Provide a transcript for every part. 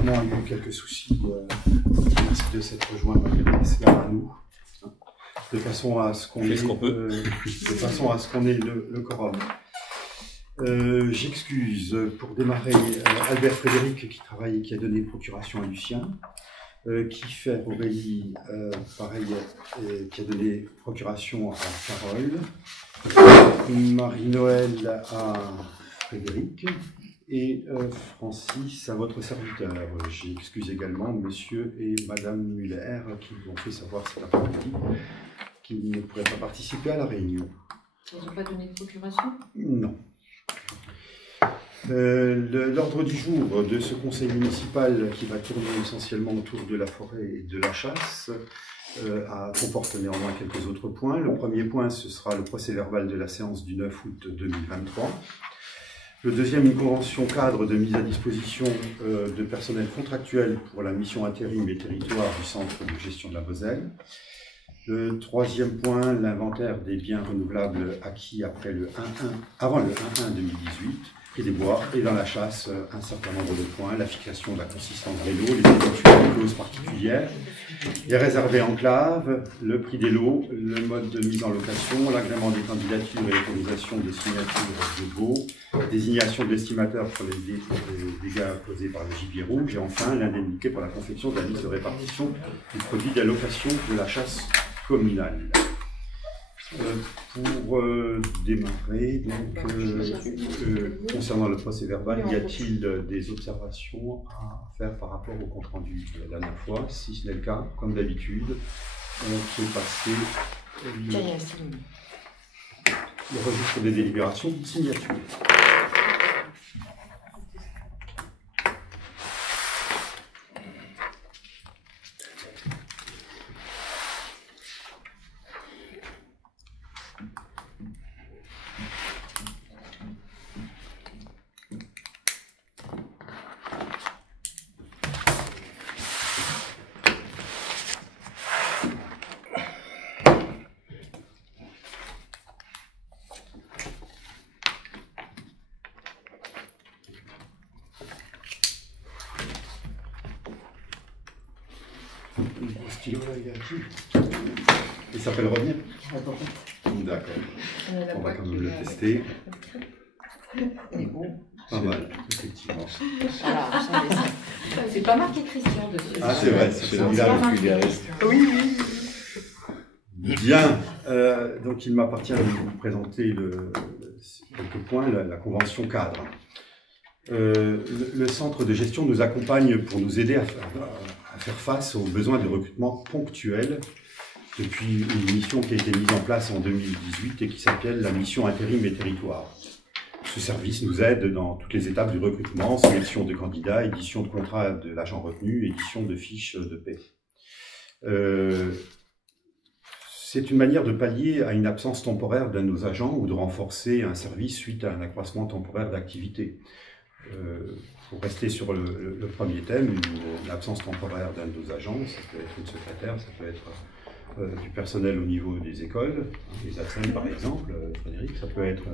apparemment, il y a eu quelques soucis. Merci de s'être rejoint malgré cela à nous, de façon à ce qu'on ait, le quorum. J'excuse pour démarrer Albert Frédéric qui travaille et qui a donné procuration à Lucien, Kiffer Aurélie, pareil, qui a donné procuration à Carole, Marie-Noël à Frédéric et Francis à votre serviteur. J'excuse également Monsieur et Madame Muller qui ont fait savoir cet après-midi qu'ils ne pourraient pas participer à la réunion. Ils n'ont pas donné de procuration? Non. L'ordre du jour de ce conseil municipal qui va tourner essentiellement autour de la forêt et de la chasse comporte néanmoins quelques autres points. Le premier point, ce sera le procès-verbal de la séance du 9 août 2023. Le deuxième, une convention cadre de mise à disposition de personnel contractuel pour la mission intérim et territoire du centre de gestion de la Moselle. Le troisième point, l'inventaire des biens renouvelables acquis après avant le 1-1 2018, prix des bois, et dans la chasse, un certain nombre de points, la fixation de la consistance des lots, les éventuelles clauses particulières, les réservés enclaves, le prix des lots, le mode de mise en location, l'agrément des candidatures et l'autorisation de signature de baux, désignation de l'estimateur pour les dégâts causés par le gibier rouge, et enfin l'indemnité pour la confection de la liste de répartition du produit d'allocation de la chasse communale. Pour démarrer, donc, concernant le procès-verbal, y a-t-il des observations à faire par rapport au compte-rendu de la dernière fois? Si ce n'est le cas, comme d'habitude, on peut passer le registre des délibérations de signature. Il s'appelle revenir. D'accord. On va quand même le tester. Pas mal, effectivement. C'est pas marqué Christian dessus. Ah, c'est vrai, c'est celui-là. Oui. Bien. Donc, il m'appartient de vous présenter quelques points, la convention cadre. Le centre de gestion nous accompagne pour nous aider à faire face aux besoins de recrutement ponctuels depuis une mission qui a été mise en place en 2018 et qui s'appelle la mission intérim et territoire. Ce service nous aide dans toutes les étapes du recrutement, sélection de candidats, édition de contrat de l'agent retenu, édition de fiches de paie. C'est une manière de pallier à une absence temporaire d'un de nos agents ou de renforcer un service suite à un accroissement temporaire d'activité. Pour rester sur le premier thème, une absence temporaire d'un de nos agents, ça peut être une secrétaire, ça peut être du personnel au niveau des écoles, les ATSEM par exemple, Frédéric, ça peut être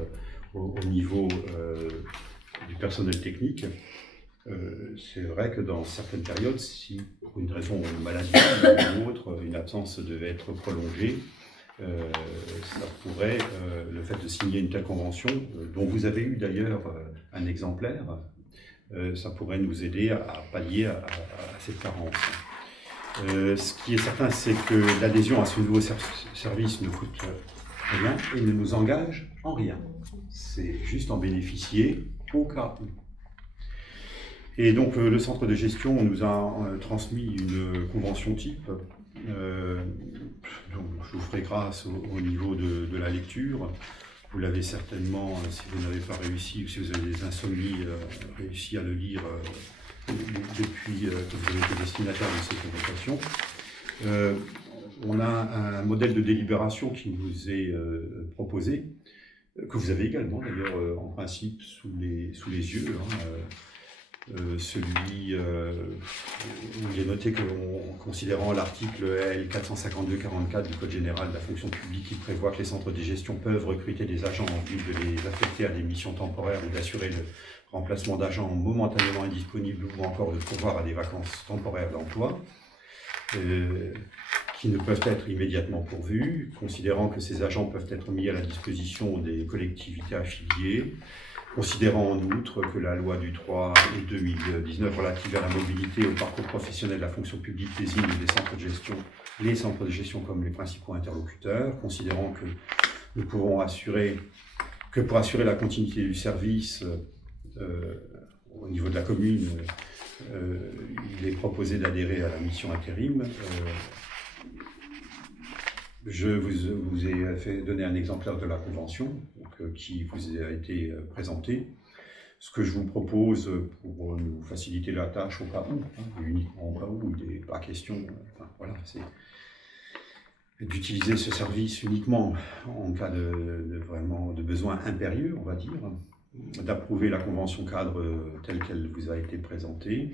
au niveau du personnel technique. C'est vrai que dans certaines périodes, si pour une raison maladie ou autre, une absence devait être prolongée, ça pourrait, le fait de signer une telle convention, dont vous avez eu d'ailleurs un exemplaire, ça pourrait nous aider à pallier à cette carence. Ce qui est certain, c'est que l'adhésion à ce nouveau service ne coûte rien et ne nous engage en rien. C'est juste en bénéficier au cas où. Et donc le centre de gestion nous a transmis une convention type. Donc, je vous ferai grâce au niveau de la lecture. Vous l'avez certainement, si vous n'avez pas réussi ou si vous avez des insomnies, réussi à le lire depuis que vous avez été destinataire de cette convocation. On a un modèle de délibération qui nous est proposé, que vous avez également d'ailleurs en principe sous les yeux. Celui où il est noté qu'en considérant l'article L 452-44 du Code général de la fonction publique, qui prévoit que les centres de gestion peuvent recruter des agents en vue de les affecter à des missions temporaires ou d'assurer remplacement d'agents momentanément indisponibles ou encore de pourvoir à des vacances temporaires d'emploi, qui ne peuvent être immédiatement pourvus, considérant que ces agents peuvent être mis à la disposition des collectivités affiliées, considérant en outre que la loi du 3 août 2019 relative à la mobilité et au parcours professionnel de la fonction publique désigne les centres de gestion comme les principaux interlocuteurs, considérant que nous pouvons assurer que pour assurer la continuité du service au niveau de la commune, il est proposé d'adhérer à la mission intérim. Je vous ai donné un exemplaire de la convention qui vous a été présentée. Ce que je vous propose pour nous faciliter la tâche au cas où, uniquement au cas où il n'est pas question, voilà, c'est d'utiliser ce service uniquement en cas de besoin impérieux, on va dire, d'approuver la convention cadre telle qu'elle vous a été présentée,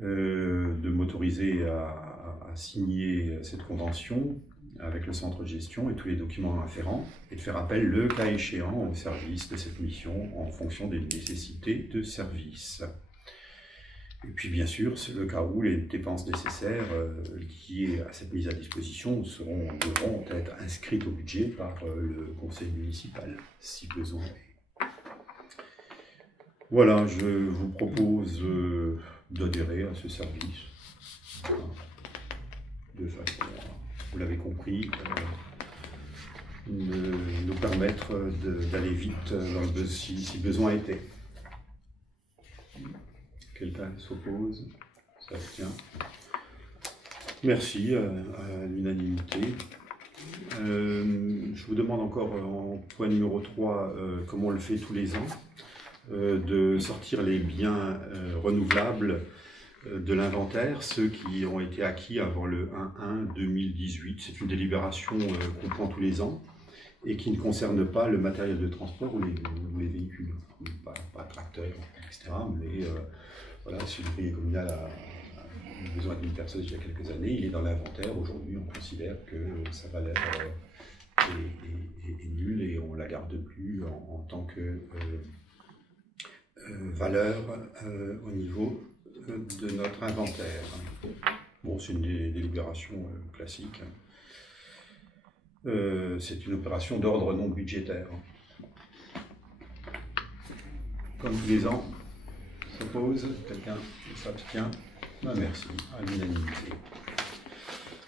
de m'autoriser à signer cette convention avec le centre de gestion et tous les documents afférents, et de faire appel, le cas échéant, au service de cette mission en fonction des nécessités de service. Et puis bien sûr, c'est le cas où les dépenses nécessaires liées à cette mise à disposition devront être inscrites au budget par le conseil municipal, si besoin est. Voilà, je vous propose d'adhérer à ce service. De façon, vous l'avez compris, nous permettre d'aller vite si besoin était. Quelqu'un s'oppose, s'abstient. Merci à l'unanimité. Je vous demande encore en point numéro 3, comme on le fait tous les ans, de sortir les biens renouvelables de l'inventaire, ceux qui ont été acquis avant le 1-1-2018. C'est une délibération qu'on prend tous les ans et qui ne concerne pas le matériel de transport ou les véhicules, pas tracteurs, etc. Mais voilà, si l'ouvrier communal a besoin d'une personne il y a quelques années, il est dans l'inventaire. Aujourd'hui, on considère que sa valeur est nulle et on ne la garde plus en tant que valeur au niveau de notre inventaire. Bon, c'est une délibération classique. C'est une opération d'ordre non budgétaire. Comme tous les ans, s'oppose, quelqu'un s'abstient. Merci, à l'unanimité.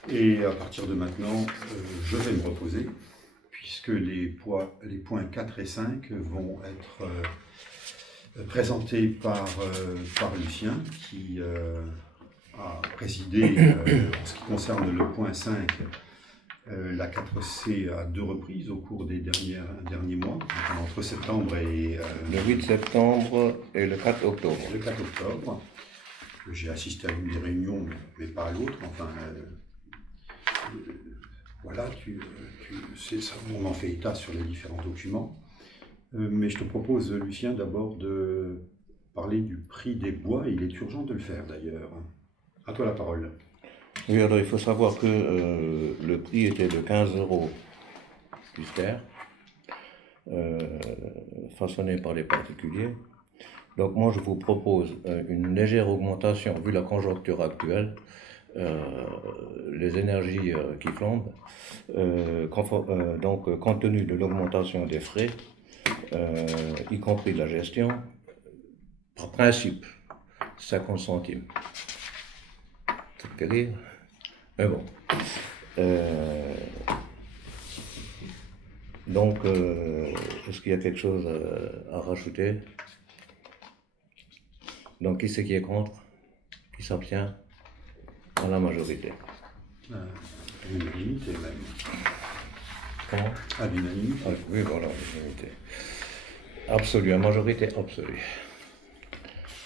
Et à partir de maintenant, je vais me reposer, puisque les points 4 et 5 vont être présentés par Lucien, qui a présidé, en ce qui concerne le point 5, la 4C à 2 reprises au cours des derniers mois, entre septembre et... le 8 septembre et le 4 octobre. Le 4 octobre. J'ai assisté à une des réunions, mais pas à l'autre. Enfin, voilà, on en fait état sur les différents documents. Mais je te propose, Lucien, d'abord de parler du prix des bois. Il est urgent de le faire, d'ailleurs. À toi la parole. Oui, alors il faut savoir que le prix était de 15 € plus terre, façonné par les particuliers. Donc moi je vous propose une légère augmentation, vu la conjoncture actuelle, les énergies qui flambent, donc compte tenu de l'augmentation des frais, y compris de la gestion, par principe, 50 centimes. Ça te fait rire? Mais bon. Donc, est-ce qu'il y a quelque chose à rajouter? Donc, qui c'est qui est contre? Qui s'abstient? À la majorité. À l'unanimité même. Comment? À l'unanimité. Ah, oui, voilà, l'unanimité. Absolue, à majorité absolue.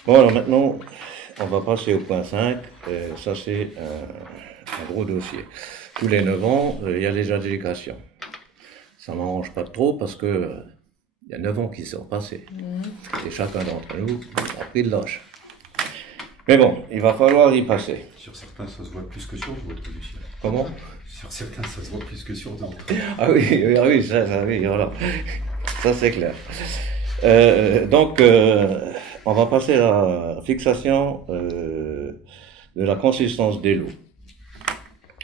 Bon, alors maintenant, on va passer au point 5. Ça, c'est un gros dossier. Tous les 9 ans, il y a les adjudications. Ça ne m'arrange pas trop parce que il y a 9 ans qui sont passés. Et chacun d'entre nous a pris de l'âge. Mais bon, il va falloir y passer. Sur certains, ça se voit plus que sur d'autres, Lucien. Comment? Sur certains, ça se voit plus que sur d'autres. Ah oui, ça, oui, voilà. Ça, c'est clair. Donc, on va passer à la fixation de la consistance des lots.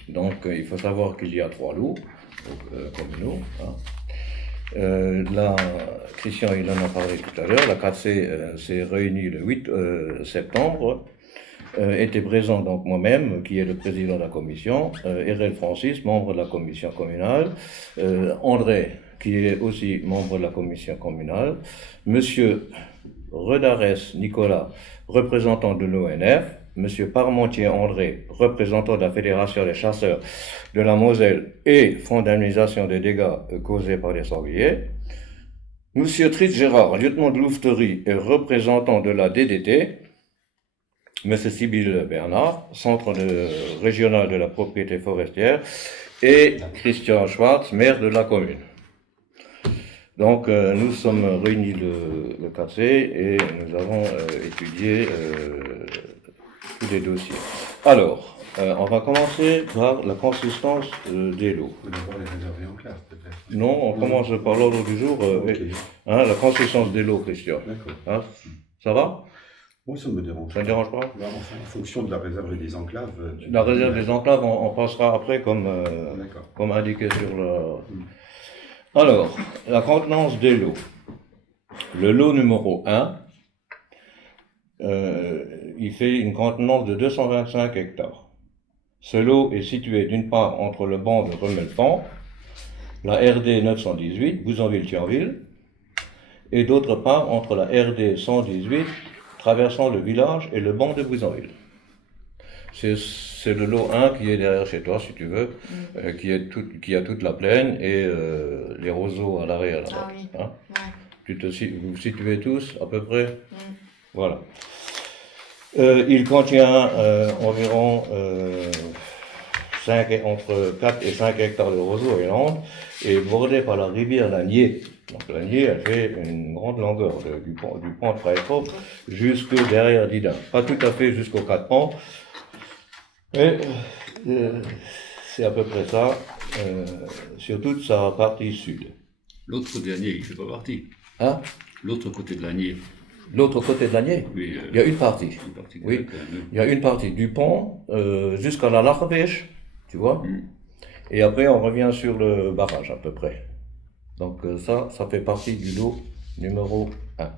Donc, il faut savoir qu'il y a 3 lots communaux. Hein. Là, Christian, il en a parlé tout à l'heure. La 4C s'est réunie le 8 septembre. Était présent donc moi-même, qui est le président de la commission, Erel Francis, membre de la commission communale, André, qui est aussi membre de la commission communale, Monsieur Redares Nicolas, représentant de l'ONF, Monsieur Parmentier André, représentant de la Fédération des chasseurs de la Moselle et Fonds d'indemnisation des dégâts causés par les sangliers, Monsieur Tritz Gérard, lieutenant de louveterie et représentant de la DDT, Monsieur Sibyl Bernard, centre régional de la propriété forestière, et Christian Schwartz, maire de la commune. Donc, nous sommes réunis le 4C et nous avons étudié tous les dossiers. Alors, on va commencer par la consistance des lots. Vous devez les réserver en classe, peut-être. Non, on commence par l'ordre du jour. Okay. La consistance des lots, Christian. D'accord. Hein, ça va? Oui, ça ne me dérange pas. Ça ne dérange pas? Enfin, en fonction de la réserve et des enclaves. La réserve des enclaves, on passera après comme indiqué sur le... Alors, la contenance des lots. Le lot numéro 1, il fait une contenance de 225 hectares. Ce lot est situé d'une part entre le banc de Remelfan, la RD 918, Bouzonville-Thionville, et d'autre part entre la RD 118, traversant le village et le banc de Bouzonville. C'est le lot 1 qui est derrière chez toi, si tu veux, qui a toute la plaine et les roseaux à l'arrière là-bas. Ah oui. Hein? Ouais. Vous vous situez tous à peu près? Voilà. Il contient environ entre 4 et 5 hectares de roseaux et landes et bordé par la rivière Lagnier. Donc Lagnier, elle fait une grande longueur du pont de Fraïfort jusque derrière Didin. Pas tout à fait jusqu'aux 4 ponts, mais c'est à peu près ça, sur toute sa partie sud. L'autre côté de Lagnier, il ne fait pas partie. Hein? L'autre côté de Lagnier. L'autre côté de Lagnier? Oui, il y a une partie. Oui, il y a une partie du pont jusqu'à la Larvèche, tu vois. Et après, on revient sur le barrage à peu près. Donc ça fait partie du lot numéro 1.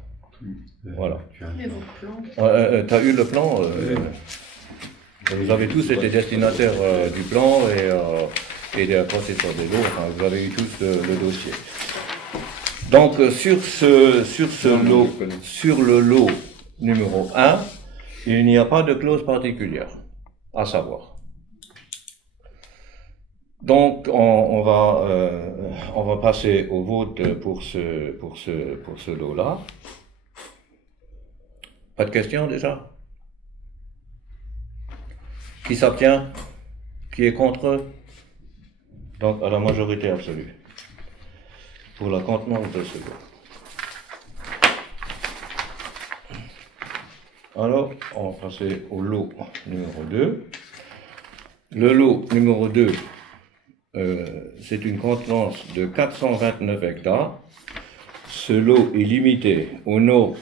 Voilà. Mais vos plans. Tu as eu le plan vous avez tous été destinataires du plan et de la concession des lots. Enfin, vous avez eu tous le dossier. Donc sur le lot numéro 1, il n'y a pas de clause particulière à savoir. Donc on va passer au vote pour ce lot-là. Pas de questions déjà? Qui s'abstient? Qui est contre? Donc à la majorité absolue pour la contenance de ce lot. Alors, on va passer au lot numéro 2. Le lot numéro 2, c'est une contenance de 429 hectares. Ce lot est limité au nord,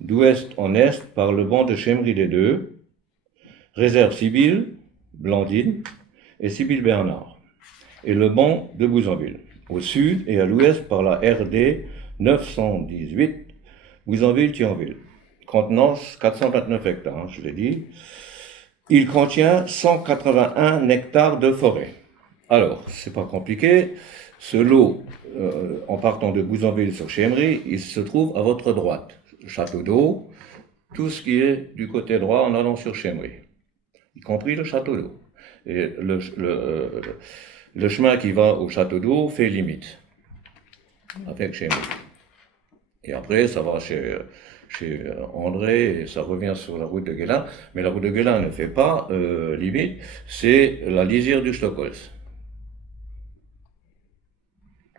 d'ouest en est, par le banc de Chemry des Deux, réserve Sibyl, Blandine et Sibyl Bernard, et le banc de Bouzonville, au sud et à l'ouest par la RD 918, Bouzonville-Thionville. Contenance 429 hectares, hein, je l'ai dit. Il contient 181 hectares de forêt. Alors, c'est pas compliqué. Ce lot, en partant de Bouzonville sur Chemry, il se trouve à votre droite. Château d'eau, tout ce qui est du côté droit en allant sur Chemry, y compris le château d'eau. Et le chemin qui va au château d'eau fait limite avec Chemry. Et après, ça va chez André et ça revient sur la route de Guélin. Mais la route de Guélin ne fait pas limite, c'est la lisière du Stockholz.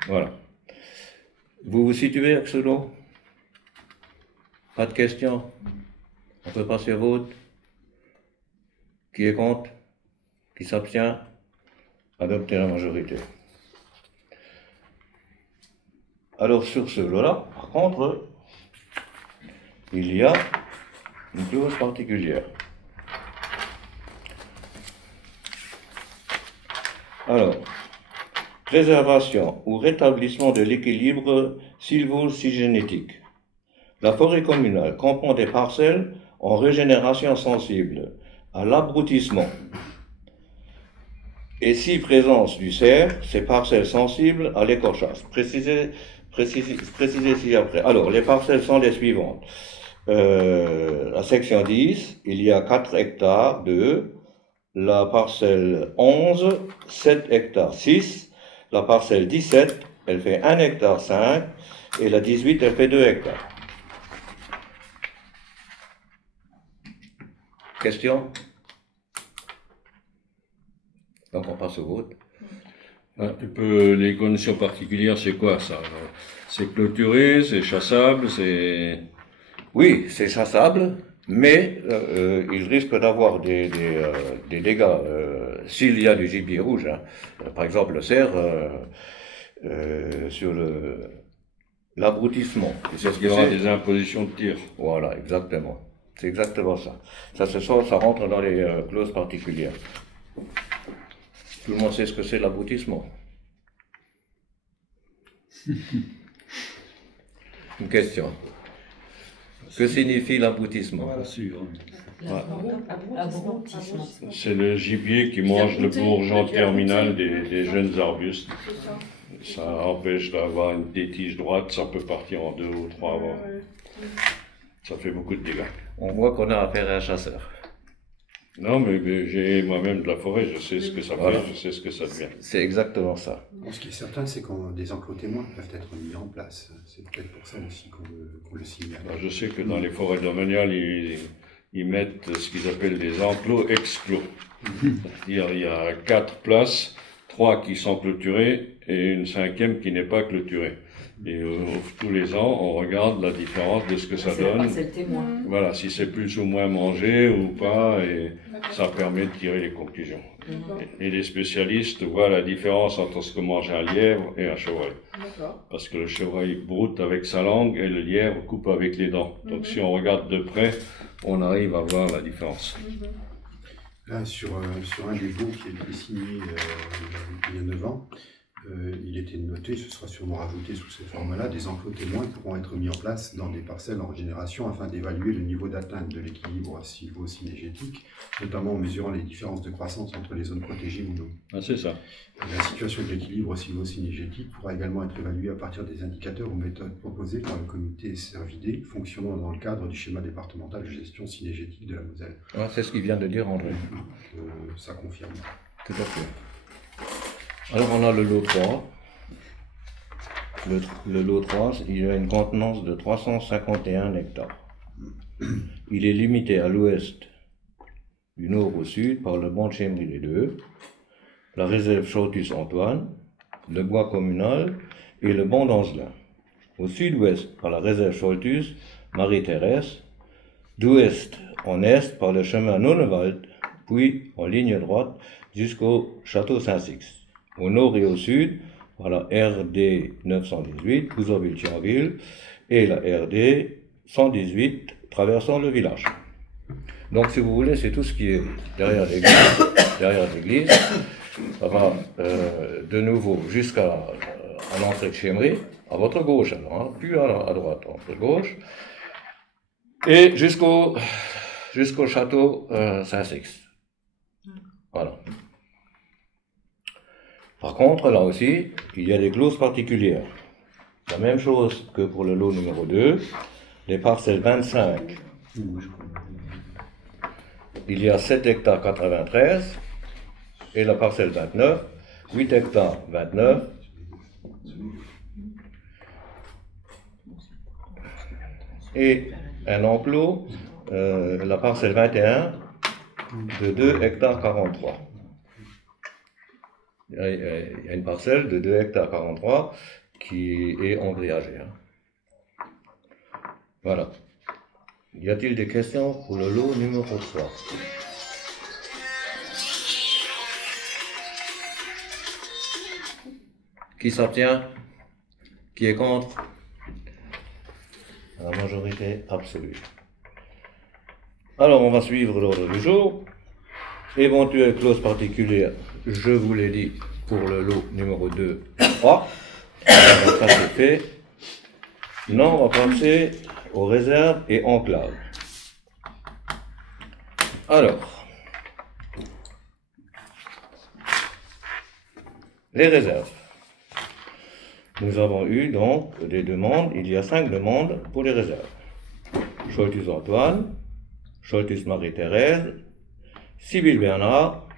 Voilà. Vous vous situez avec ce lot? Pas de questions? On peut passer au vote. Qui est contre? Qui s'abstient? Adopter la majorité. Alors sur ce lot-là, par contre, il y a une clause particulière. Alors, préservation ou rétablissement de l'équilibre sylvo-cygénétique. La forêt communale comprend des parcelles en régénération sensible à l'abrutissement. Et si présence du cerf, ces parcelles sensibles à l'écorchage. Précisez ci-après. Alors, les parcelles sont les suivantes. La section 10, il y a 4 hectares de, la parcelle 11, 7 hectares 6, la parcelle 17, elle fait 1 hectare 5, et la 18, elle fait 2 hectares. Question? Donc on passe au vote. Les conditions particulières, c'est quoi ça? C'est clôturé, c'est chassable, c'est... Oui, c'est chassable, mais il risque d'avoir des dégâts s'il y a du gibier rouge. Hein. Par exemple, le cerf, sur l'abrutissement. Parce qu'il y aura des impositions de tir. Voilà, exactement. C'est exactement ça. Ça rentre dans les clauses particulières. Tout le monde sait ce que c'est l'abrutissement. Une question. Que signifie l'abrutissement? Pas sûr. Abrutissement. C'est le gibier qui mange le bourgeon terminal des jeunes arbustes. Ça empêche d'avoir des tiges droites, ça peut partir en 2 ou 3 avant. Ça fait beaucoup de dégâts. On voit qu'on a affaire à un chasseur. Non, mais j'ai moi-même de la forêt, je sais ce que ça fait, Voilà. je sais ce que ça devient. C'est exactement ça. Ce qui est certain, c'est que des enclos témoins peuvent être mis en place. C'est peut-être pour ça aussi qu'on le signale. Alors, je sais que dans les forêts domaniales, ils mettent ce qu'ils appellent des enclos exclos. C'est-à-dire il y a 4 places, 3 qui sont clôturées et une 5e qui n'est pas clôturée. Et tous les ans, on regarde la différence de ce que ça donne. C'est le témoin. Voilà, si c'est plus ou moins mangé ou pas, et ça permet de tirer les conclusions. Et les spécialistes voient la différence entre ce que mange un lièvre et un chevreuil. Parce que le chevreuil broute avec sa langue et le lièvre coupe avec les dents. Donc si on regarde de près, on arrive à voir la différence. Là, sur un des baux qui a été signé il y a 9 ans, il était noté, ce sera sûrement rajouté sous cette forme-là, des enclos témoins pourront être mis en place dans des parcelles en régénération afin d'évaluer le niveau d'atteinte de l'équilibre sylvo-cynégétique, notamment en mesurant les différences de croissance entre les zones protégées ou non. Ah, c'est ça. La situation de l'équilibre sylvo-cynégétique pourra également être évaluée à partir des indicateurs ou méthodes proposées par le comité Cervidé, fonctionnant dans le cadre du schéma départemental de gestion cynégétique de la Moselle. Ouais, c'est ce qu'il vient de dire André. Ça confirme. Tout à fait. Alors on a le lot 3. Le lot 3, il a une contenance de 351 hectares. Il est limité à l'ouest, du nord au sud, par le banc de Chemry les deux, la réserve Chautus-Antoine, le bois communal et le banc d'Anzelin. Au sud-ouest, par la réserve Chautus, Marie-Thérèse, d'ouest en est par le chemin Nonnewald, puis en ligne droite jusqu'au château Saint-Six. Au nord et au sud, par la RD 918, Couzonville-Thionville, et la RD 118, traversant le village. Donc, si vous voulez, c'est tout ce qui est derrière l'église. Ça va de nouveau jusqu'à l'entrée de Chemry, à votre gauche, alors, hein, plus à droite, à votre gauche, et jusqu'au château Saint-Six. Voilà. Par contre, là aussi, il y a des clauses particulières. La même chose que pour le lot numéro 2, les parcelles 25, il y a 7 hectares 93, et la parcelle 29, 8 hectares 29, et un enclos, la parcelle 21, de 2 hectares 43. Il y a une parcelle de 2 hectares 43 qui est embrayagée. Hein. Voilà. Y a-t-il des questions pour le lot numéro 3? Qui s'abstient? Qui est contre? La majorité absolue. Alors, on va suivre l'ordre du jour. Éventuelle clause particulière, je vous l'ai dit, pour le lot numéro 2, 3. Donc ça c'est fait. Maintenant, on va passer aux réserves et enclaves. Alors, les réserves. Nous avons eu donc des demandes, il y a 5 demandes pour les réserves. Scholtus Antoine, Scholtus Marie-Thérèse, Sybille Bernard,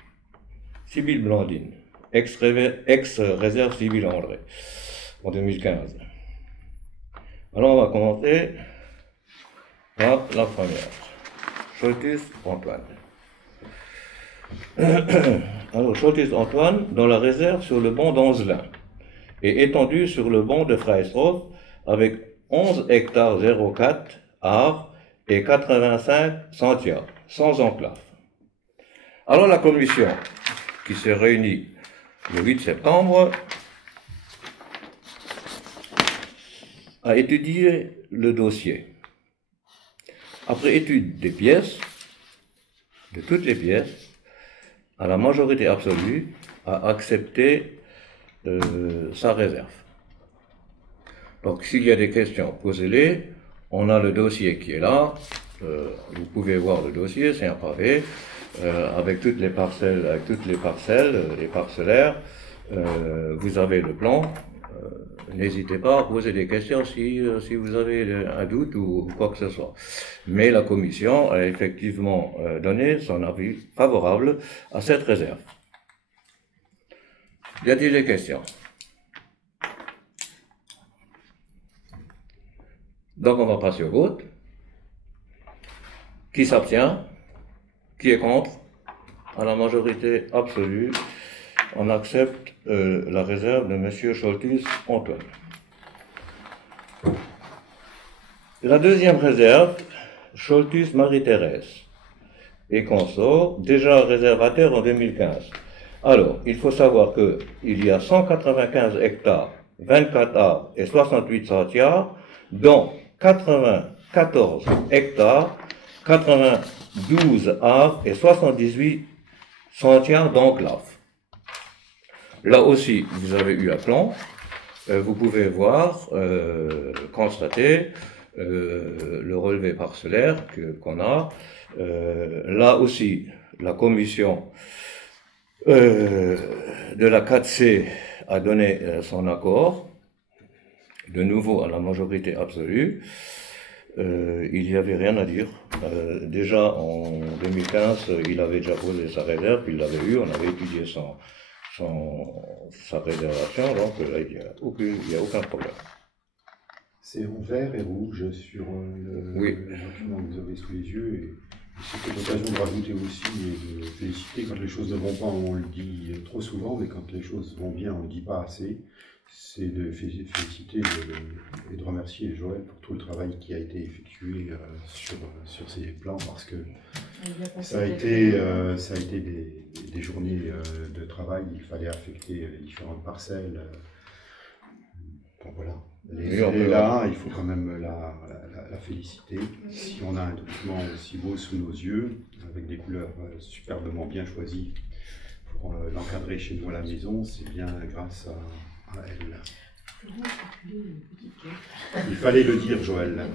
Sybille Blandine, ex-réserve civile André, en 2015. Alors on va commencer par la première, Scholtus Antoine. Alors Scholtus Antoine, dans la réserve sur le banc d'Anzelin, et étendu sur le banc de Freisroth, avec 11 hectares 04 arts et 85 centiares, sans enclave. Alors la commission, qui s'est réunie le 8 septembre, a étudié le dossier. Après étude des pièces, de toutes les pièces, à la majorité absolue, a accepté sa réserve. Donc s'il y a des questions, posez-les. On a le dossier qui est là. Vous pouvez voir le dossier, c'est un pavé. Avec toutes les parcelles, les parcellaires, vous avez le plan. N'hésitez pas à poser des questions si vous avez un doute ou quoi que ce soit. Mais la commission a effectivement donné son avis favorable à cette réserve. Y a-t-il des questions? Donc on va passer au vote. Qui s'abstient? Qui est contre? À la majorité absolue, on accepte la réserve de M. Scholtus Antoine. La deuxième réserve, Scholtus Marie-Thérèse et consort, déjà réservataire en 2015. Alors, il faut savoir qu'il y a 195 hectares, 24 arts et 68 centiares, dont 94 hectares, 92 arts et 78 centiares d'enclave. Là aussi, vous avez eu un plan. Vous pouvez voir, constater le relevé parcellaire qu'on a. Là aussi, la commission de la 4C a donné son accord, de nouveau à la majorité absolue. Il n'y avait rien à dire. Déjà en 2015, il avait déjà posé sa réserve, il l'avait eu, on avait étudié sa réservation, donc là, il n'y a aucun problème. C'est en vert et rouge sur oui. le document que vous avez sous les yeux. Et c'est l'occasion de rajouter aussi et de féliciter quand les choses ne vont pas, on le dit trop souvent, mais quand les choses vont bien, on ne le dit pas assez. C'est de féliciter et de remercier Joël pour tout le travail qui a été effectué sur ces plans, parce que ça a été des journées de travail. Il fallait affecter les différentes parcelles. Donc voilà, elle est là, il faut quand même la féliciter. Si on a un document aussi beau sous nos yeux, avec des couleurs superbement bien choisies pour l'encadrer chez nous à la maison, c'est bien grâce à elle. Il fallait le dire, Joël.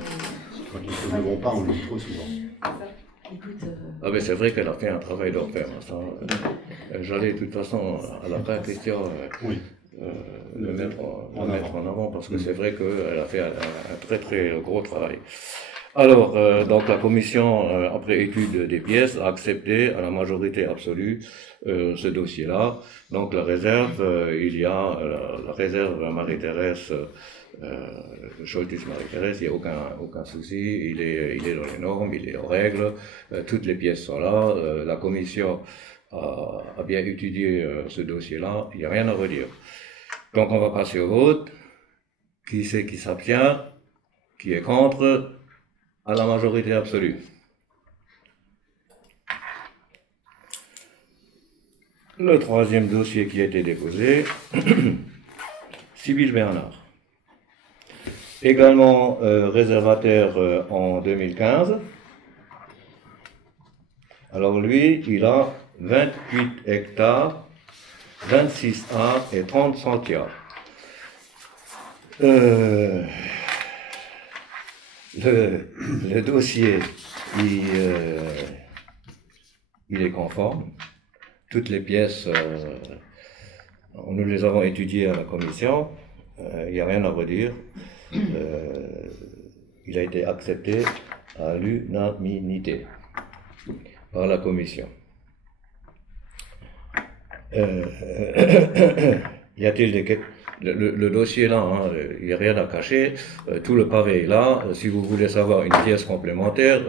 Quand les choses ne vont pas, on le dit trop souvent. Ah ben c'est vrai qu'elle a fait un travail d'enfer. J'allais de toute façon à la fin, Christian, le mettre en avant, parce que c'est vrai qu'elle a fait un très très gros travail. Alors, donc la commission, après étude des pièces, a accepté à la majorité absolue ce dossier-là. Donc la réserve, il y a la réserve Marie-Thérèse, Scholtus Marie-Thérèse, il n'y a aucun souci, il est dans les normes, il est aux règles, toutes les pièces sont là, la commission a bien étudié ce dossier-là, il n'y a rien à redire. Donc on va passer au vote. Qui c'est qui s'abstient? Qui est contre? À la majorité absolue. Le troisième dossier qui a été déposé, Sybille Bernard. également réservataire en 2015. Alors lui, il a 28 hectares, 26 arts et 30 centiares. Le dossier, il est conforme. Toutes les pièces, nous les avons étudiées à la commission. Il n'y a rien à redire. Il a été accepté à l'unanimité par la commission. Y a-t-il des questions? Le dossier là, hein, il n'y a rien à cacher, tout le pavé est là. Si vous voulez savoir une pièce complémentaire,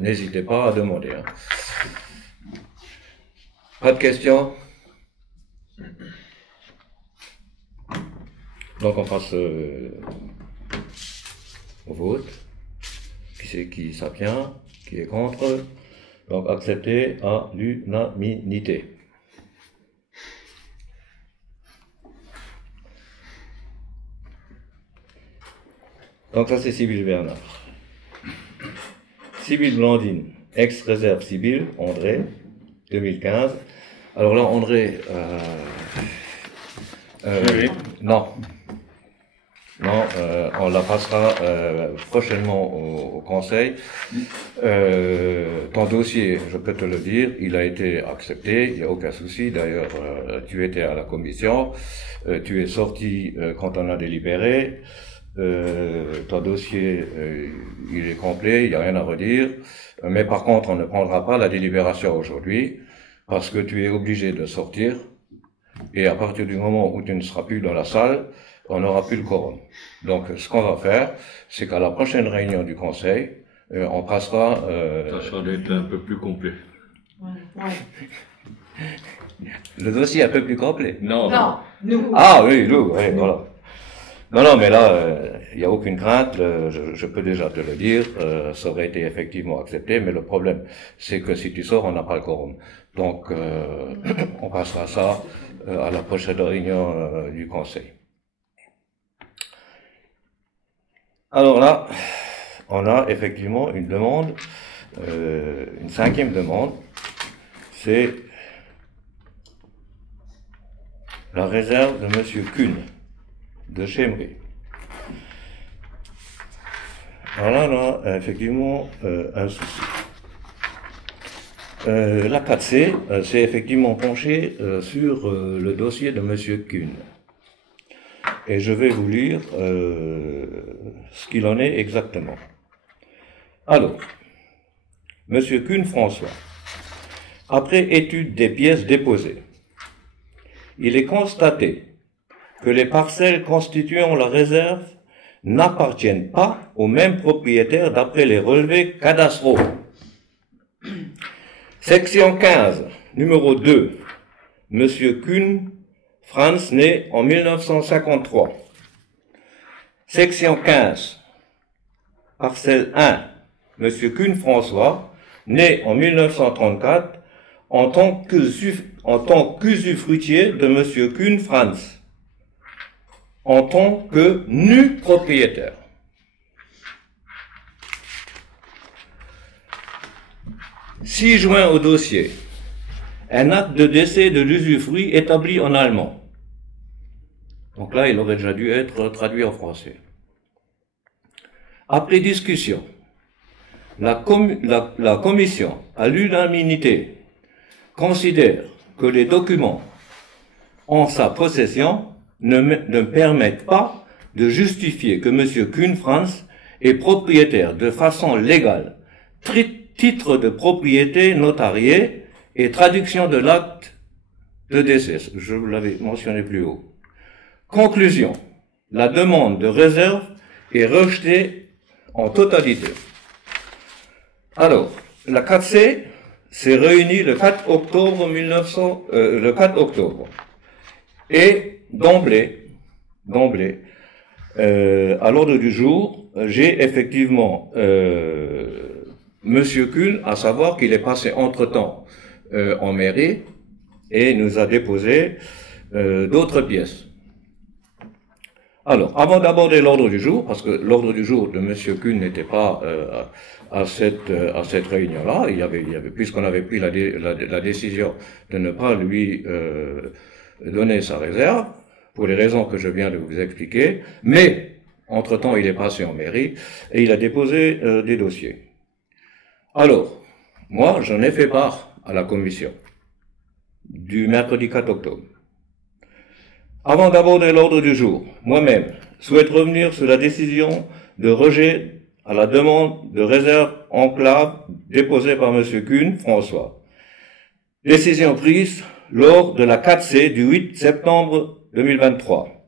n'hésitez pas à demander. Hein. Pas de questions? Donc on passe au vote. Qui c'est qui s'abstient? Qui est contre? Donc accepté à l'unanimité. Donc ça c'est Sybille Bernard. Sybille Blandine, ex-réserve Sybille, André, 2015. Alors là, André, Oui. non, on la passera prochainement au conseil. Ton dossier, je peux te le dire, il a été accepté, il n'y a aucun souci. D'ailleurs, tu étais à la commission, tu es sorti quand on a délibéré. Ton dossier, il est complet, il n'y a rien à redire. Mais par contre, on ne prendra pas la délibération aujourd'hui parce que tu es obligé de sortir. Et à partir du moment où tu ne seras plus dans la salle, on n'aura plus le quorum. Donc, ce qu'on va faire, c'est qu'à la prochaine réunion du conseil, on passera... Ça sera d'être un peu plus complet. Le dossier un peu plus complet. Non. Non, nous. Ah oui, nous, oui, voilà. Non, mais là, il n'y a aucune crainte, je peux déjà te le dire, ça aurait été effectivement accepté, mais le problème, c'est que si tu sors, on n'a pas le quorum. Donc, on passera ça à la prochaine réunion du conseil. Alors là, on a effectivement une demande, une cinquième demande, c'est la réserve de Monsieur Kuhn, de Chemry. Alors là, on a effectivement un souci. La 4C s'est effectivement penchée sur le dossier de Monsieur Kuhn. Et je vais vous lire ce qu'il en est exactement. Alors, Monsieur Kuhn François, après étude des pièces déposées, il est constaté que les parcelles constituant la réserve n'appartiennent pas aux mêmes propriétaires d'après les relevés cadastraux. Section 15, numéro 2, Monsieur Kuhn Franz, né en 1953. Section 15, parcelle 1, Monsieur Kuhn François, né en 1934, en tant qu'usufruitier de Monsieur Kuhn Franz, en tant que nu propriétaire. Si joint au dossier, un acte de décès de l'usufruit établi en allemand. Donc là, il aurait déjà dû être traduit en français. Après discussion, la commission, à l'unanimité, considère que les documents en sa possession ne permettent pas de justifier que M. Kuhn Franz est propriétaire de façon légale, titre de propriété notarié et traduction de l'acte de décès. Je vous l'avais mentionné plus haut. Conclusion. La demande de réserve est rejetée en totalité. Alors, la 4C s'est réunie le 4 octobre et d'emblée, à l'ordre du jour, j'ai effectivement Monsieur Kuhn, à savoir qu'il est passé entre-temps en mairie et nous a déposé d'autres pièces. Alors, avant d'aborder l'ordre du jour, parce que l'ordre du jour de M. Kuhn n'était pas à cette réunion-là, puisqu'on avait pris la décision de ne pas lui donner sa réserve, pour les raisons que je viens de vous expliquer, mais, entre-temps, il est passé en mairie, et il a déposé des dossiers. Alors, moi, j'en ai fait part à la commission, du mercredi 4 octobre. Avant d'aborder l'ordre du jour, moi-même, souhaite revenir sur la décision de rejet à la demande de réserve enclave déposée par M. Kuhn, François. Décision prise lors de la 4C du 8 septembre 2023.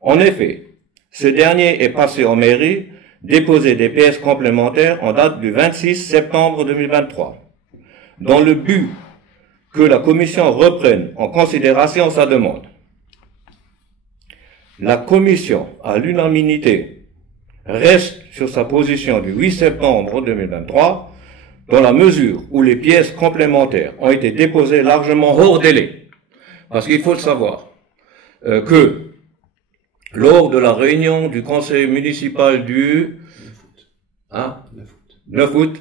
En effet, ce dernier est passé en mairie déposer des pièces complémentaires en date du 26 septembre 2023, dans le but que la commission reprenne en considération sa demande. La commission, à l'unanimité, reste sur sa position du 8 septembre 2023, dans la mesure où les pièces complémentaires ont été déposées largement hors délai. Parce qu'il faut le savoir, que lors de la réunion du conseil municipal du 9 août,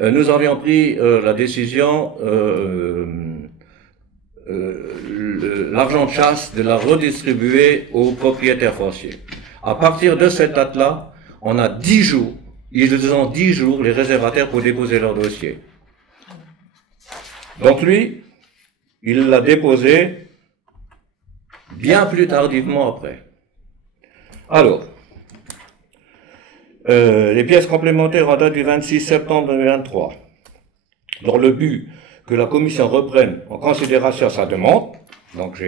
nous avions pris la décision, l'argent de chasse, de la redistribuer aux propriétaires fonciers. À partir de cette date-là, on a 10 jours, ils ont 10 jours, les réservataires, pour déposer leur dossier. Donc lui, il l'a déposé bien plus tardivement après. Alors, les pièces complémentaires en date du 26 septembre 2023, dans le but que la commission reprenne en considération sa demande, donc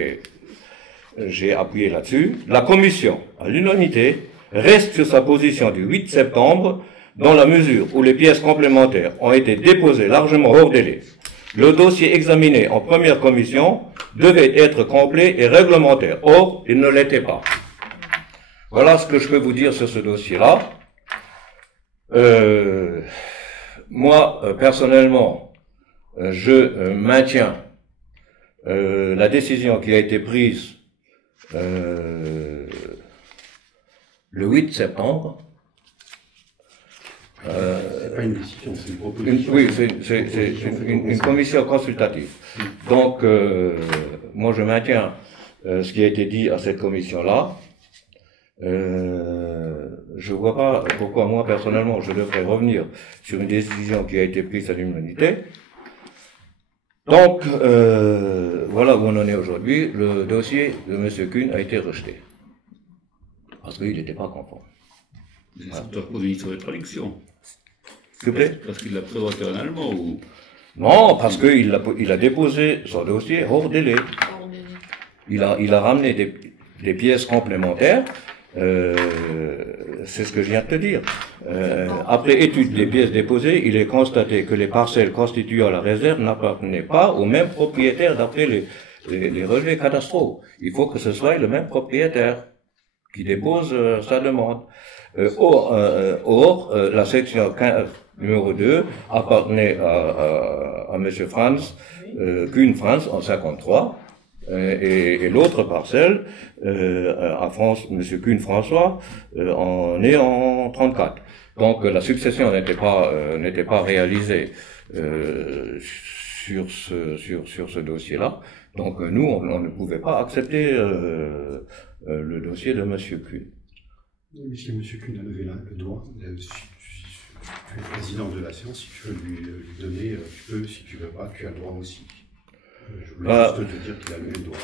j'ai appuyé là-dessus, la commission, à l'unanimité, reste sur sa position du 8 septembre, dans la mesure où les pièces complémentaires ont été déposées largement hors délai. Le dossier examiné en première commission devait être complet et réglementaire. Or, il ne l'était pas. Voilà ce que je peux vous dire sur ce dossier-là. Moi, personnellement, je maintiens la décision qui a été prise le 8 septembre. C'est pas une décision, c'est une proposition. Oui, c'est une commission consultative. Donc, moi je maintiens ce qui a été dit à cette commission-là. Je vois pas pourquoi moi personnellement je devrais revenir sur une décision qui a été prise à l'unanimité. Donc, voilà où on en est aujourd'hui. Le dossier de M. Kuhn a été rejeté. Parce qu'il n'était pas conforme. Ça doit poser une histoire de traduction. S'il vous plaît. Parce qu'il l'a présenté en allemand ou... Non, parce qu'il a déposé son dossier hors délai. Il a ramené des pièces complémentaires. C'est ce que je viens de te dire. Après étude des pièces déposées, il est constaté que les parcelles constituant la réserve n'appartenaient pas au même propriétaire d'après les relevés cadastraux. Il faut que ce soit le même propriétaire qui dépose sa demande. Or, la section 15, numéro 2 appartenait à M. Franz, Kuhn Franz en 53, et l'autre parcelle à M. Kuhn François est en 34. Donc la succession n'était pas réalisée sur ce dossier-là. Donc nous, on ne pouvait pas accepter le dossier de M. Kuhn. Mais si M. Kuhn a levé le doigt, tu es président de la séance, si tu veux lui donner, tu peux, si tu veux pas, tu as le droit aussi. Je voulais juste te dire qu'il a levé le doigt.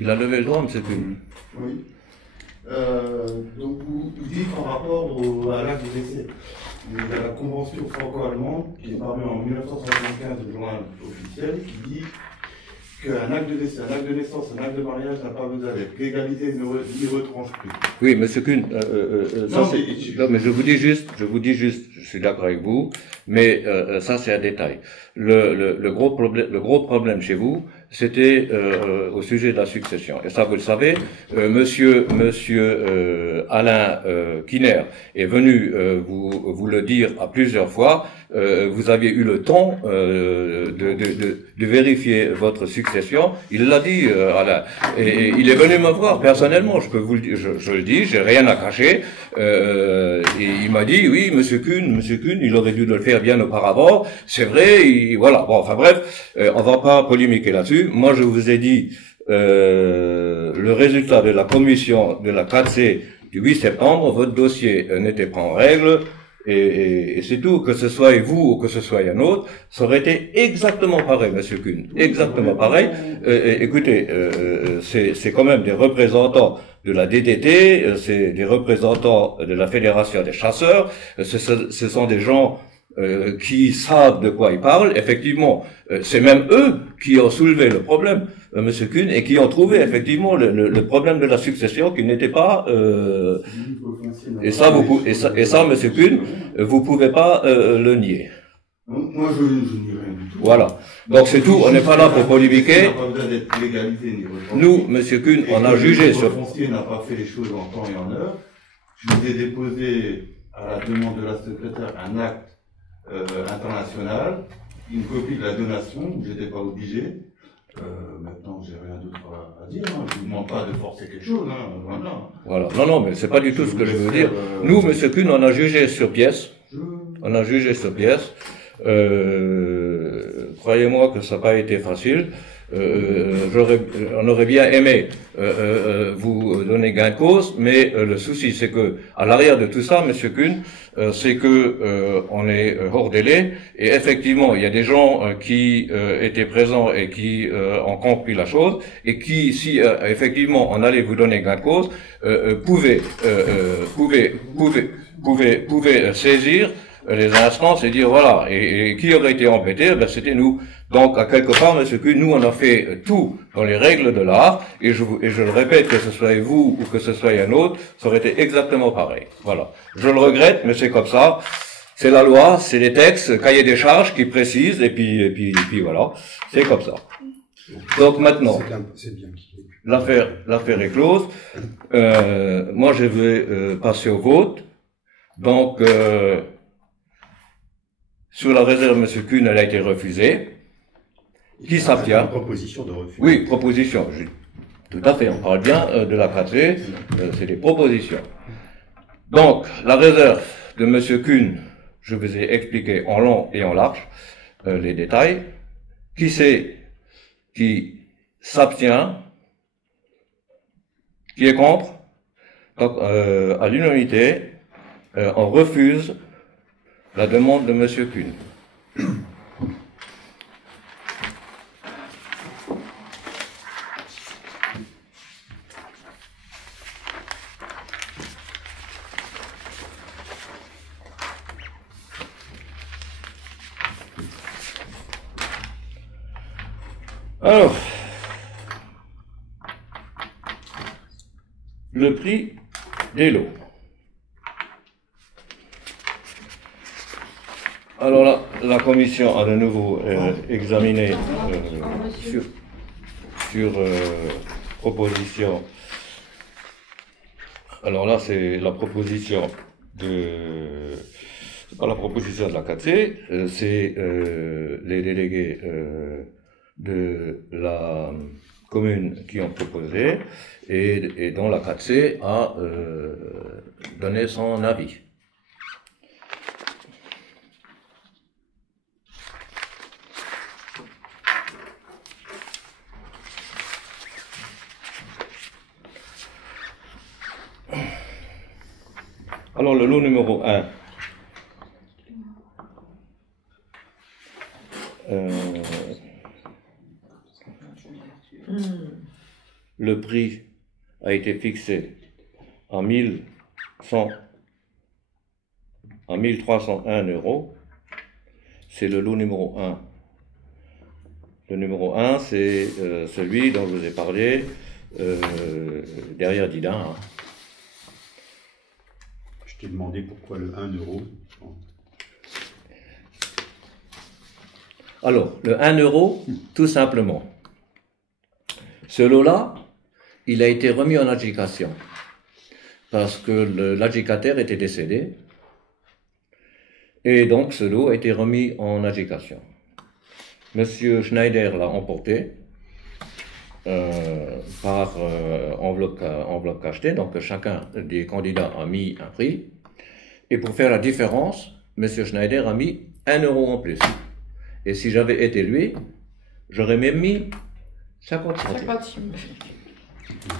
Il a levé le doigt, M. Kuhn. Oui. Donc vous dites en rapport à l'acte de décès, il y a la convention franco-allemande qui est parue en 1975 de journal officiel qui dit qu'un acte de décès, un acte de naissance, un acte de mariage n'a pas besoin d'être légalisé ni retranscrit. Oui, M. Kuhn, mais je vous dis juste, je suis d'accord avec vous, mais ça c'est un détail. Le gros problème chez vous, c'était au sujet de la succession. Et ça, vous le savez, monsieur Alain Kiner est venu vous le dire à plusieurs fois. Vous aviez eu le temps de vérifier votre succession. Il l'a dit, Alain. Et il est venu me voir personnellement. Je peux vous le dire, je le dis, j'ai rien à cacher. Et il m'a dit, oui, Monsieur Kuhn, il aurait dû le faire bien auparavant. C'est vrai. Voilà. Bon, enfin bref, on va pas polémiquer là-dessus. Moi, je vous ai dit le résultat de la commission de la 4C du 8 septembre. Votre dossier n'était pas en règle. Et c'est tout, que ce soit vous ou que ce soit un autre, ça aurait été exactement pareil, Monsieur Kuhn, exactement pareil. Écoutez, c'est quand même des représentants de la DDT, c'est des représentants de la Fédération des chasseurs, ce sont des gens qui savent de quoi ils parlent. Effectivement, c'est même eux qui ont soulevé le problème, Monsieur Kuhn, et qui ont trouvé effectivement le problème de la succession qui n'était pas. Et ça, Monsieur Kuhn, vous pouvez pas le nier. Moi, je nie rien du tout. Voilà. Donc c'est tout. On n'est pas là pour polémiquer. Ça n'a pas besoin d'être légalisé ni retranscrit. Nous, Monsieur Kuhn, on a jugé sur. sur. Le foncier n'a pas fait les choses en temps et en heure. Je vous ai déposé à la demande de la secrétaire un acte international, une copie de la donation, où j'étais pas obligé. Maintenant, j'ai rien d'autre à dire. Hein. Je vous demande pas de forcer quelque chose. Hein. Voilà. Non, mais c'est pas du tout ce que je veux dire. Nous, Monsieur Kuhn, on a jugé sur pièce. On a jugé sur pièce. Croyez-moi que ça n'a pas été facile. On aurait bien aimé vous donner gain de cause, mais le souci, c'est que à l'arrière de tout ça, Monsieur Kuhn, c'est que on est hors délai, et effectivement, il y a des gens qui étaient présents et qui ont compris la chose, et qui, si effectivement on allait vous donner gain de cause, pouvaient saisir les instances et dire voilà, et qui aurait été embêté, ben c'était nous. Donc à quelque part, Monsieur Kuhn, nous on a fait tout dans les règles de l'art, et je le répète, que ce soit vous ou que ce soit un autre, ça aurait été exactement pareil. Voilà. Je le regrette, mais c'est comme ça. C'est la loi, c'est les textes, cahier des charges qui précisent, et puis voilà. C'est comme ça. Donc maintenant, l'affaire est close. Moi je vais passer au vote. Donc sur la réserve, Monsieur Kuhn, elle a été refusée. Qui s'abstient? Proposition de refus. Oui, proposition. Tout à fait, on parle bien de la 4C, c'est des propositions. Donc, la réserve de Monsieur Kuhn, je vous ai expliqué en long et en large les détails. Qui c'est qui s'abstient? Qui est contre? Donc, à l'unanimité, on refuse la demande de Monsieur Kuhn. Alors, le prix des lots. Alors la commission a de nouveau examiné sur proposition. Alors là, c'est la proposition c'est pas la proposition de la 4C, c'est les délégués de la commune qui ont proposé et dont la 4C a donné son avis. Alors le lot numéro 1. Le prix a été fixé à 1301 €. C'est le lot numéro 1. Le numéro 1, c'est celui dont je vous ai parlé derrière Didin. Hein. Je t'ai demandé pourquoi le 1 €. Alors, le 1 €, tout simplement. Ce lot-là, il a été remis en adjudication parce que l'adjudicataire était décédé et donc ce lot a été remis en adjudication. Monsieur Schneider l'a emporté par enveloppe cachetée, donc chacun des candidats a mis un prix et pour faire la différence, Monsieur Schneider a mis 1 euro en plus. Et si j'avais été lui, j'aurais même mis 50 centimes.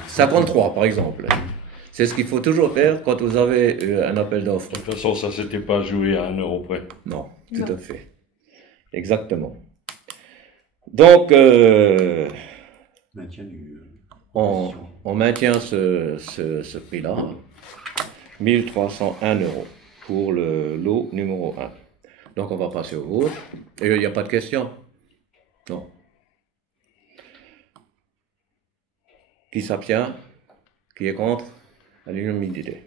53 par exemple. C'est ce qu'il faut toujours faire quand vous avez un appel d'offres. De toute façon, ça s'était pas joué à 1 euro près. Non, tout à fait. Exactement. Donc, on maintient ce prix-là, 1301 euros pour le lot numéro 1. Donc on va passer au vote. Et il n'y a pas de question? Non. Qui s'abstient? Qui est contre? À l'unanimité.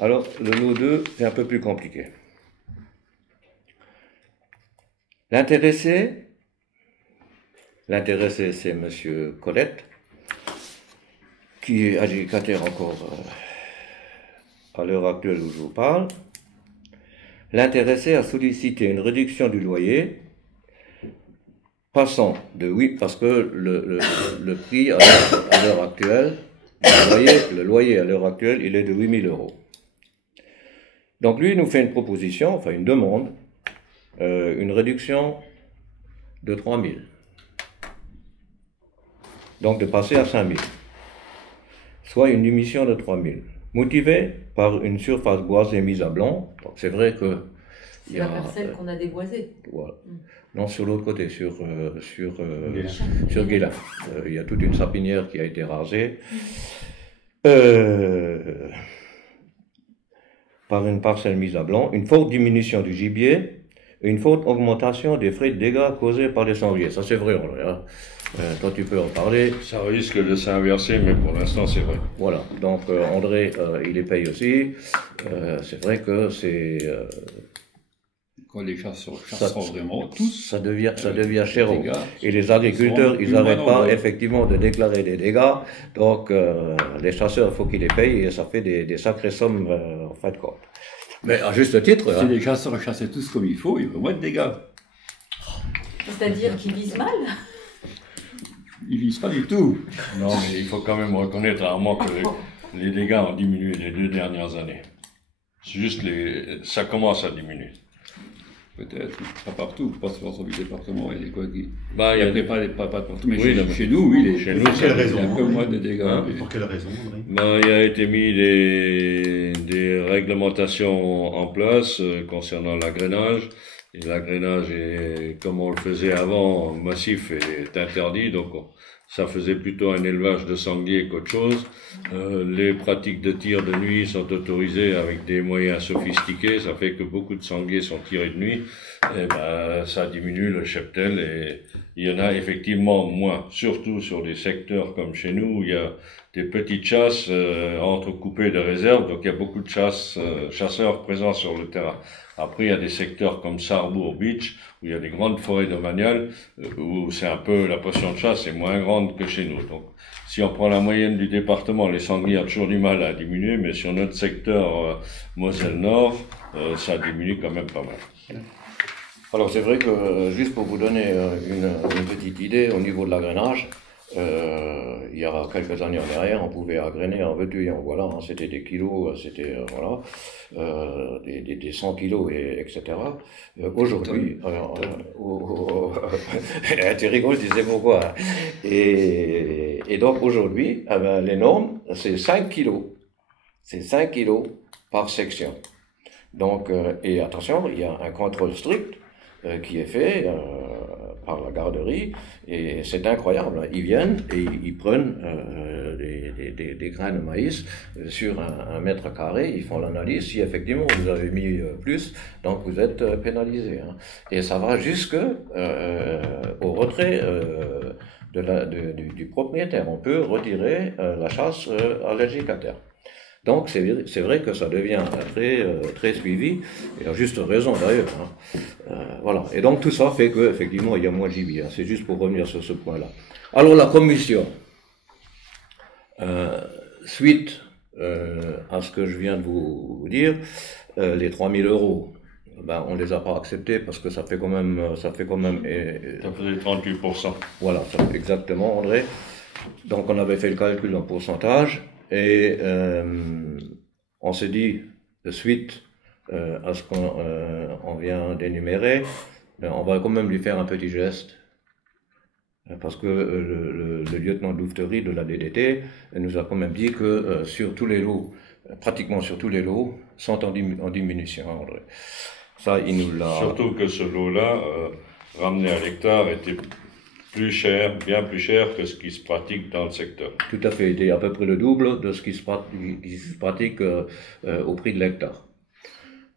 Alors, le lot 2, c'est un peu plus compliqué. L'intéressé, c'est Monsieur Colette, qui est adjudicataire encore à l'heure actuelle où je vous parle. L'intéressé a sollicité une réduction du loyer passant de 8, parce que le prix à l'heure actuelle, le loyer à l'heure actuelle, il est de 8 000 euros. Donc lui, il nous fait une proposition, enfin une demande, une réduction de 3 000. Donc de passer à 5 000. Soit une diminution de 3 000. Motivé par une surface boisée mise à blanc. Donc c'est vrai que... C'est la parcelle qu'on a déboisée. Voilà. Non, sur l'autre côté, sur Guélin. Il y a toute une sapinière qui a été rasée. Par une parcelle mise à blanc, une forte diminution du gibier et une forte augmentation des frais de dégâts causés par les sangliers. Ça c'est vrai, André. Hein. Toi tu peux en parler. Ça risque de s'inverser, mais pour l'instant c'est vrai. Voilà, donc André, il les paye aussi. C'est vrai que c'est... Quand les chasseurs vraiment tous, ça devient cher. Et les agriculteurs, ils n'arrêtent pas effectivement de déclarer des dégâts. Donc les chasseurs, il faut qu'ils les payent et ça fait des sacrées sommes en fin de compte. Mais à juste titre. Si les chasseurs chassaient tous comme il faut, il y aurait moins de dégâts. C'est-à-dire qu'ils visent mal? Ils visent pas du tout. Non, mais il faut quand même reconnaître rarement que les dégâts ont diminué les 2 dernières années. C'est juste ça commence à diminuer. Peut-être, pas partout, pas sur l'ensemble du département, il y a des quoi qui... Bah, il y a pas partout, mais oui, chez nous, oui, chez nous, pour quelle raison, il y a un peu moins de dégâts. Hein, pour quelle raison, André? Ben, il a été mis des réglementations en place concernant l'agrainage. Et l'agrainage, comme on le faisait avant, massif est interdit, donc ça faisait plutôt un élevage de sangliers qu'autre chose. Les pratiques de tir de nuit sont autorisées avec des moyens sophistiqués, ça fait que beaucoup de sangliers sont tirés de nuit. Et ben, ça diminue le cheptel et il y en a effectivement moins, surtout sur des secteurs comme chez nous où il y a des petites chasses entrecoupées de réserves, donc il y a beaucoup de chasseurs présents sur le terrain. Après, il y a des secteurs comme Sarrebourg Beach, où il y a des grandes forêts domaniales, où c'est un peu, la pression de chasse est moins grande que chez nous. Donc, si on prend la moyenne du département, les sangliers ont toujours du mal à diminuer, mais sur notre secteur Moselle-Nord, ça diminue quand même pas mal. Alors c'est vrai que, juste pour vous donner une petite idée, au niveau de l'agrainage, il y a quelques années en arrière, on pouvait agrainer en veux-tu et en voilà, hein, c'était des kilos, c'était des 100 kilos, etc. Aujourd'hui, tu rigoles, je disais pourquoi. Et donc aujourd'hui, les normes, c'est 5 kilos. C'est 5 kilos par section. Donc, et attention, il y a un contrôle strict qui est fait par la garderie, et c'est incroyable. Ils viennent et ils prennent des grains de maïs sur un mètre carré, ils font l'analyse, si effectivement vous avez mis plus, donc vous êtes pénalisé. Hein. Et ça va jusque au retrait du propriétaire. On peut retirer la chasse à l'adjudicataire. Donc c'est vrai que ça devient très suivi, et à juste raison d'ailleurs. Hein. Voilà. Et donc tout ça fait qu'effectivement il y a moins de gibier. C'est juste pour revenir sur ce point-là. Alors la commission, suite à ce que je viens de vous dire, les 3 000 €, ben, on les a pas acceptés parce que ça fait quand même. Ça faisait 38%. Voilà, exactement, André. Donc on avait fait le calcul en pourcentage et on s'est dit, de suite à ce qu'on vient d'énumérer, on va quand même lui faire un petit geste. Parce que le lieutenant de louveterie de la DDT nous a quand même dit que sur tous les lots, pratiquement sur tous les lots, sont en diminution, André. Ça, il nous l'a... Surtout que ce lot-là, ramené à l'hectare, était plus cher, bien plus cher que ce qui se pratique dans le secteur. Tout à fait, il est à peu près le double de ce qui se pratique au prix de l'hectare.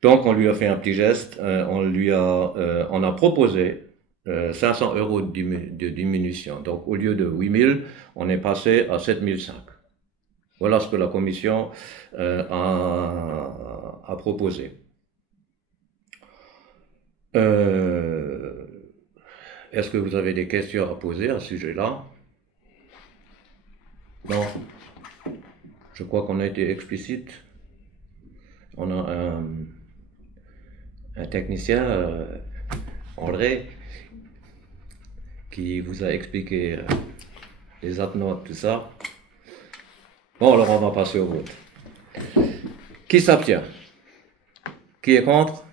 Donc on lui a fait un petit geste, on a proposé 500 € de diminution. Donc au lieu de 8 000, on est passé à 7 500. Voilà ce que la commission a proposé. Est-ce que vous avez des questions à poser à ce sujet-là? Non. Je crois qu'on a été explicite. On a un technicien, André, qui vous a expliqué les attenants, tout ça. Bon, alors on va passer au vote. Qui s'abstient? Qui est contre?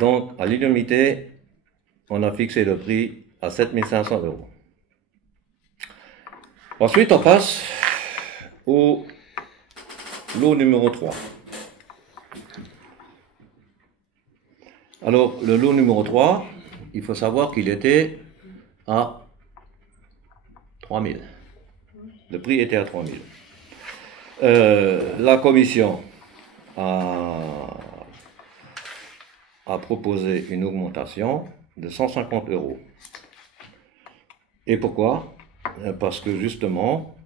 Donc, à l'unanimité, on a fixé le prix à 7 500 €. Ensuite, on passe au lot numéro 3. Alors, le lot numéro 3, il faut savoir qu'il était à 3 000. Le prix était à 3 000. La commission a proposé une augmentation de 150 €. Et pourquoi? Parce que justement,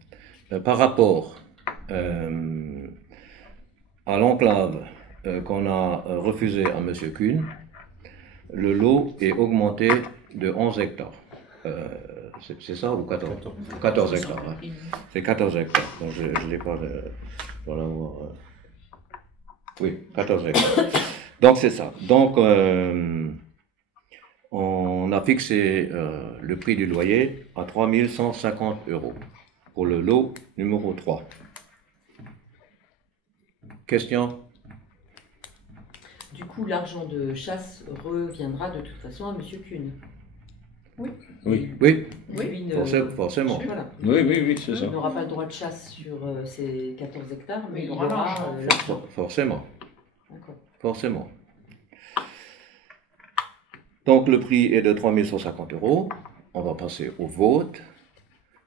par rapport à l'enclave qu'on a refusé à M. Kuhn, le lot est augmenté de 11 hectares. C'est ça ou 14? 14 hectares. Hein. C'est 14 hectares. Donc je ne l'ai pas. Voilà. Oui, 14 hectares. Donc c'est ça. Donc on a fixé le prix du loyer à 3 150 € pour le lot numéro 3. Question? Du coup, l'argent de chasse reviendra de toute façon à M. Kuhn. Oui. Oui. Oui. Oui. Forcément. Voilà. Oui, c'est ça. Il n'aura pas le droit de chasse sur ces 14 hectares, mais il aura l'argent. Forcément. D'accord. Forcément. Donc le prix est de 3 150 €. On va passer au vote.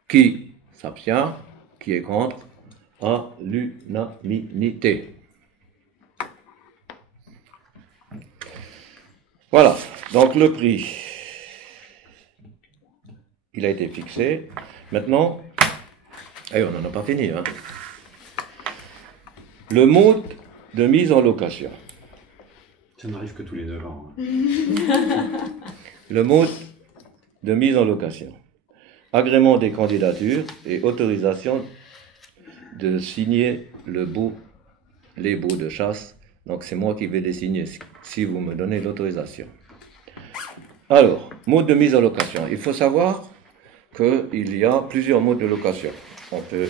Qui s'abstient? Qui est contre? À l'unanimité. Voilà. Donc le prix, il a été fixé. Maintenant, on n'en a pas fini. Hein. Le mode de mise en location. Ça n'arrive que tous les 9 ans. Le mode de mise en location. Agrément des candidatures et autorisation de signer les baux de chasse. Donc c'est moi qui vais les signer si vous me donnez l'autorisation. Alors, mode de mise en location. Il faut savoir qu'il y a plusieurs modes de location. On peut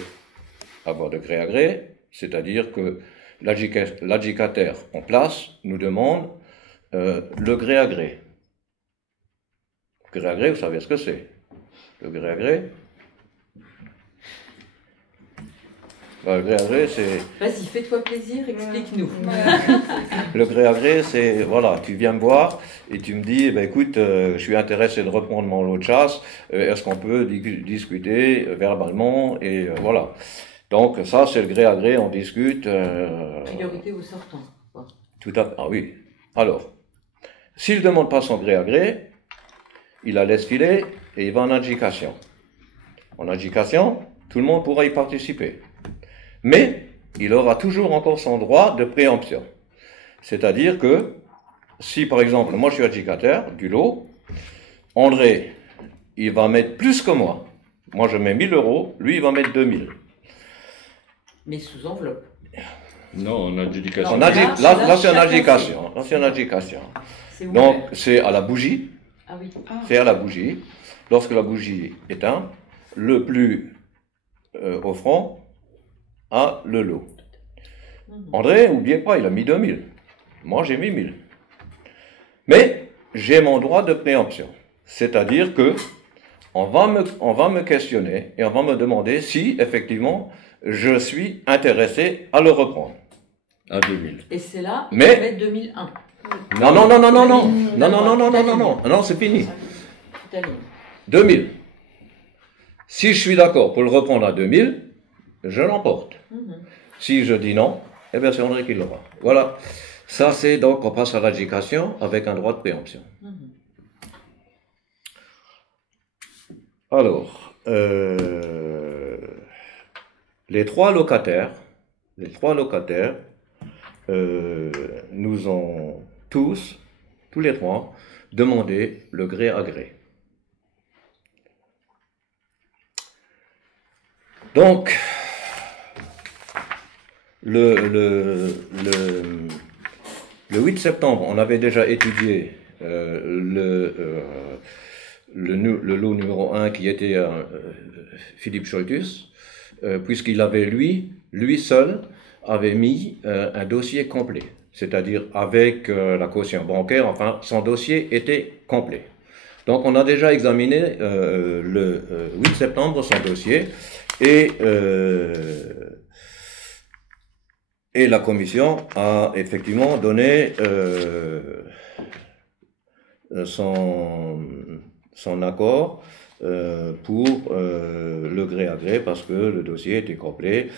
avoir de gré à gré, c'est-à-dire que l'adjudicataire en place nous demande le gré à gré. Gré à gré, vous savez ce que c'est. Le gré à gré. Le gré à gré, c'est... Vas-y, fais-toi plaisir, explique-nous. Le gré à gré, c'est, voilà, tu viens me voir et tu me dis, écoute, je suis intéressé de reprendre mon lot de chasse, est-ce qu'on peut discuter verbalement, et voilà. Donc ça, c'est le gré à gré, on discute. Priorité au sortant. Tout à fait, ah oui. Alors, s'il ne demande pas son gré à gré, il la laisse filer et il va en adjudication. En adjudication, tout le monde pourra y participer. Mais il aura toujours encore son droit de préemption. C'est-à-dire que si par exemple, moi je suis adjudicataire du lot, André, il va mettre plus que moi. Moi je mets 1000 euros, lui il va mettre 2000. Mais sous enveloppe. Non, en adjudication. Non, Là c'est en chacun adjudication. Là c'est en adjudication. C'est Donc ouvert. c'est à la bougie. Ah oui. C'est à la bougie. Lorsque la bougie éteint, le plus offrant a le lot. André, n'oubliez pas, il a mis 2000. Moi, j'ai mis 1000. Mais j'ai mon droit de préemption. C'est-à-dire que on va me questionner et on va me demander si, effectivement, je suis intéressé à le reprendre. À 2000. Et c'est là, Mais- il met 2001. Non, non, non, non, non, non. Non, non, non, non, non, non, non. Non, c'est fini. Italien. 2000. Si je suis d'accord pour le reprendre à 2000, je l'emporte. Si je dis non, eh bien c'est André qui l'aura. Voilà. Ça c'est donc, on passe à l'adjudication avec un droit de préemption. Alors, les trois locataires nous ont tous les trois, demandé le gré à gré. Donc, le 8 septembre, on avait déjà étudié le lot numéro 1 qui était Philippe Scholtus, puisqu'il avait lui seul, avait mis un dossier complet, c'est-à-dire avec la caution bancaire, enfin son dossier était complet. Donc on a déjà examiné le 8 septembre son dossier et la commission a effectivement donné son accord pour le gré à gré parce que le dossier était complet.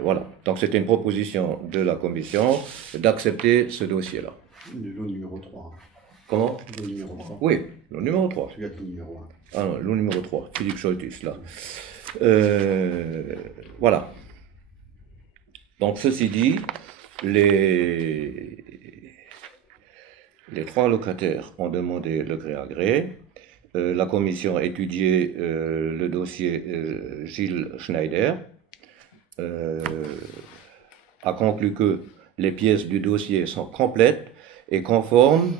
Voilà. Donc c'était une proposition de la commission d'accepter ce dossier-là. Le lot numéro 3. Comment? Le lot numéro 3. Oui, le numéro 3. Celui-là qui est numéro 1. Ah non, le numéro 3, Philippe Scholtus, là. Voilà. Donc, ceci dit, les trois locataires ont demandé le gré à gré. La commission a étudié le dossier Gilles Schneider, a conclu que les pièces du dossier sont complètes et conformes.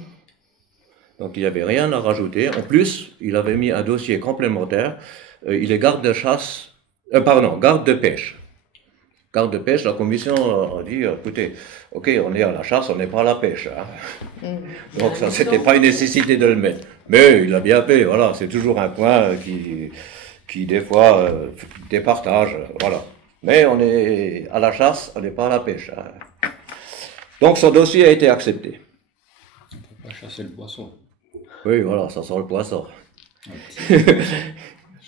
Donc il n'y avait rien à rajouter. En plus, il avait mis un dossier complémentaire. Il est garde de chasse, garde de pêche. Garde de pêche, la commission a dit, écoutez, ok, on est à la chasse, on n'est pas à la pêche. Hein. Donc ça, c'était pas une nécessité de le mettre. Mais il a bien fait, voilà, c'est toujours un point qui des fois départage, voilà. Mais on est à la chasse, on n'est pas à la pêche. Hein. Donc son dossier a été accepté. On ne peut pas chasser le poisson. Oui, voilà, ça sent le poisson.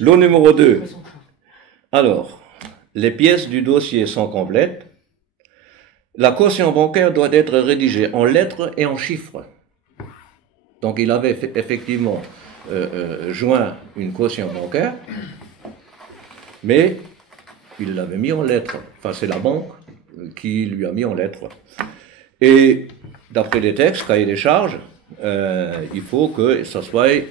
Lot numéro 2. Alors, les pièces du dossier sont complètes. La caution bancaire doit être rédigée en lettres et en chiffres. Donc, il avait effectivement joint une caution bancaire, mais il l'avait mis en lettres. Enfin, c'est la banque qui lui a mis en lettres. Et d'après les textes, cahier des charges, il faut que ça soit,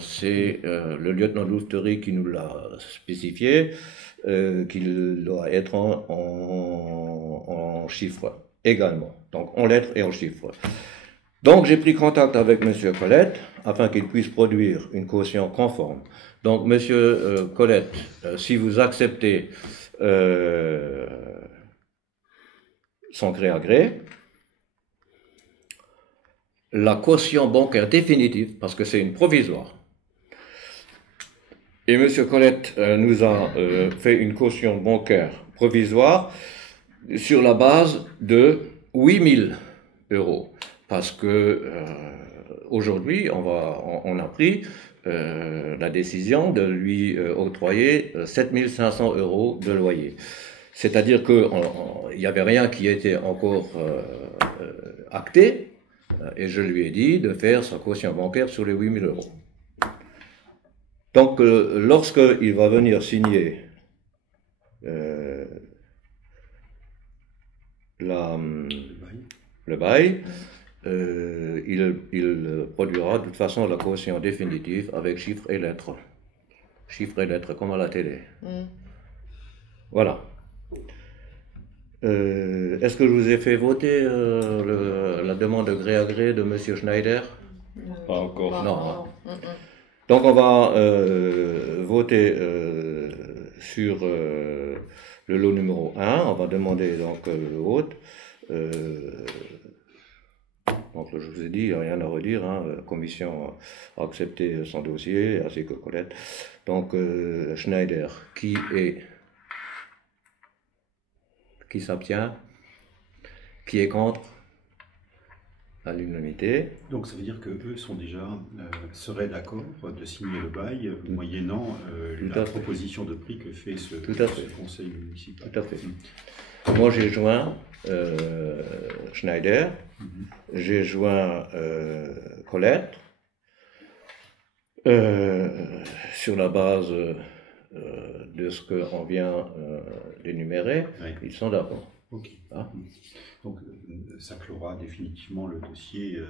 c'est le lieutenant de louveterie qui nous l'a spécifié, qu'il doit être en chiffres également, donc en lettres et en chiffres. Donc j'ai pris contact avec Monsieur Colette afin qu'il puisse produire une caution conforme. Donc Monsieur Colette, si vous acceptez son gré à gré, la caution bancaire définitive, parce que c'est une provisoire. Et M. Colette nous a fait une caution bancaire provisoire sur la base de 8000 €. Parce que aujourd'hui, on a pris la décision de lui octroyer 7500 € de loyer. C'est-à-dire qu'il n'y avait rien qui était encore acté. Et je lui ai dit de faire sa caution bancaire sur les 8000 €. Donc, lorsqu'il va venir signer le bail, il produira de toute façon la caution définitive avec chiffres et lettres. Chiffres et lettres, comme à la télé. Voilà. Est-ce que je vous ai fait voter la demande de gré à gré de M. Schneider? Pas encore. Non. Donc on va voter sur le lot numéro 1. On va demander donc le vote. Donc je vous ai dit, il n'y a rien à redire. La commission a accepté son dossier, ainsi que Colette. Donc Schneider, qui s'abstient, qui est contre, à l'unanimité. Donc ça veut dire que eux sont déjà seraient d'accord de signer le bail moyennant la proposition de prix que fait ce conseil municipal. Tout à fait. Moi j'ai joint Schneider, j'ai joint Colette, sur la base de ce qu'on vient d'énumérer, ils sont d'accord. Ok. Donc ça clora définitivement le dossier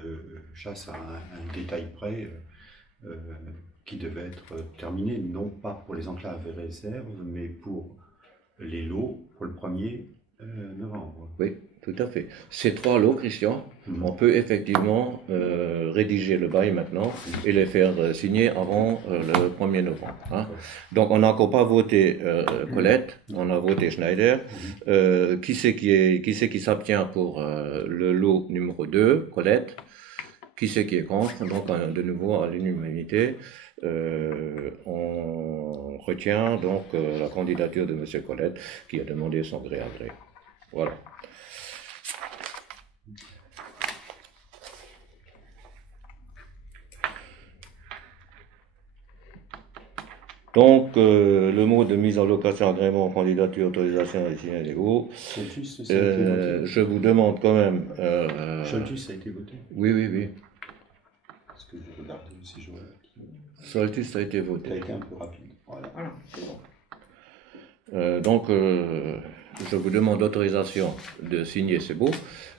chasse à un détail près qui devait être terminé, non pas pour les enclaves et réserves, mais pour les lots pour le 1er novembre. Oui, tout à fait. Ces 3 lots, Christian, on peut effectivement rédiger le bail maintenant et les faire signer avant le 1er novembre. Donc on n'a encore pas voté Colette, on a voté Schneider. Qui c'est qui s'abstient pour le lot numéro 2, Colette? Qui c'est qui est contre? Donc de nouveau à l'unanimité. On retient donc la candidature de M. Colette qui a demandé son gré à gré. Voilà. Donc, le mot de mise en location, agrément, candidature, autorisation et signal légaux. Soltus, ça a été voté. Je vous demande quand même. Soltus, ça a été voté. Oui. Parce que je regarde si je vois. Soltus, ça a été voté. Ça a été un peu rapide. Voilà. Donc, je vous demande l'autorisation de signer ces baux.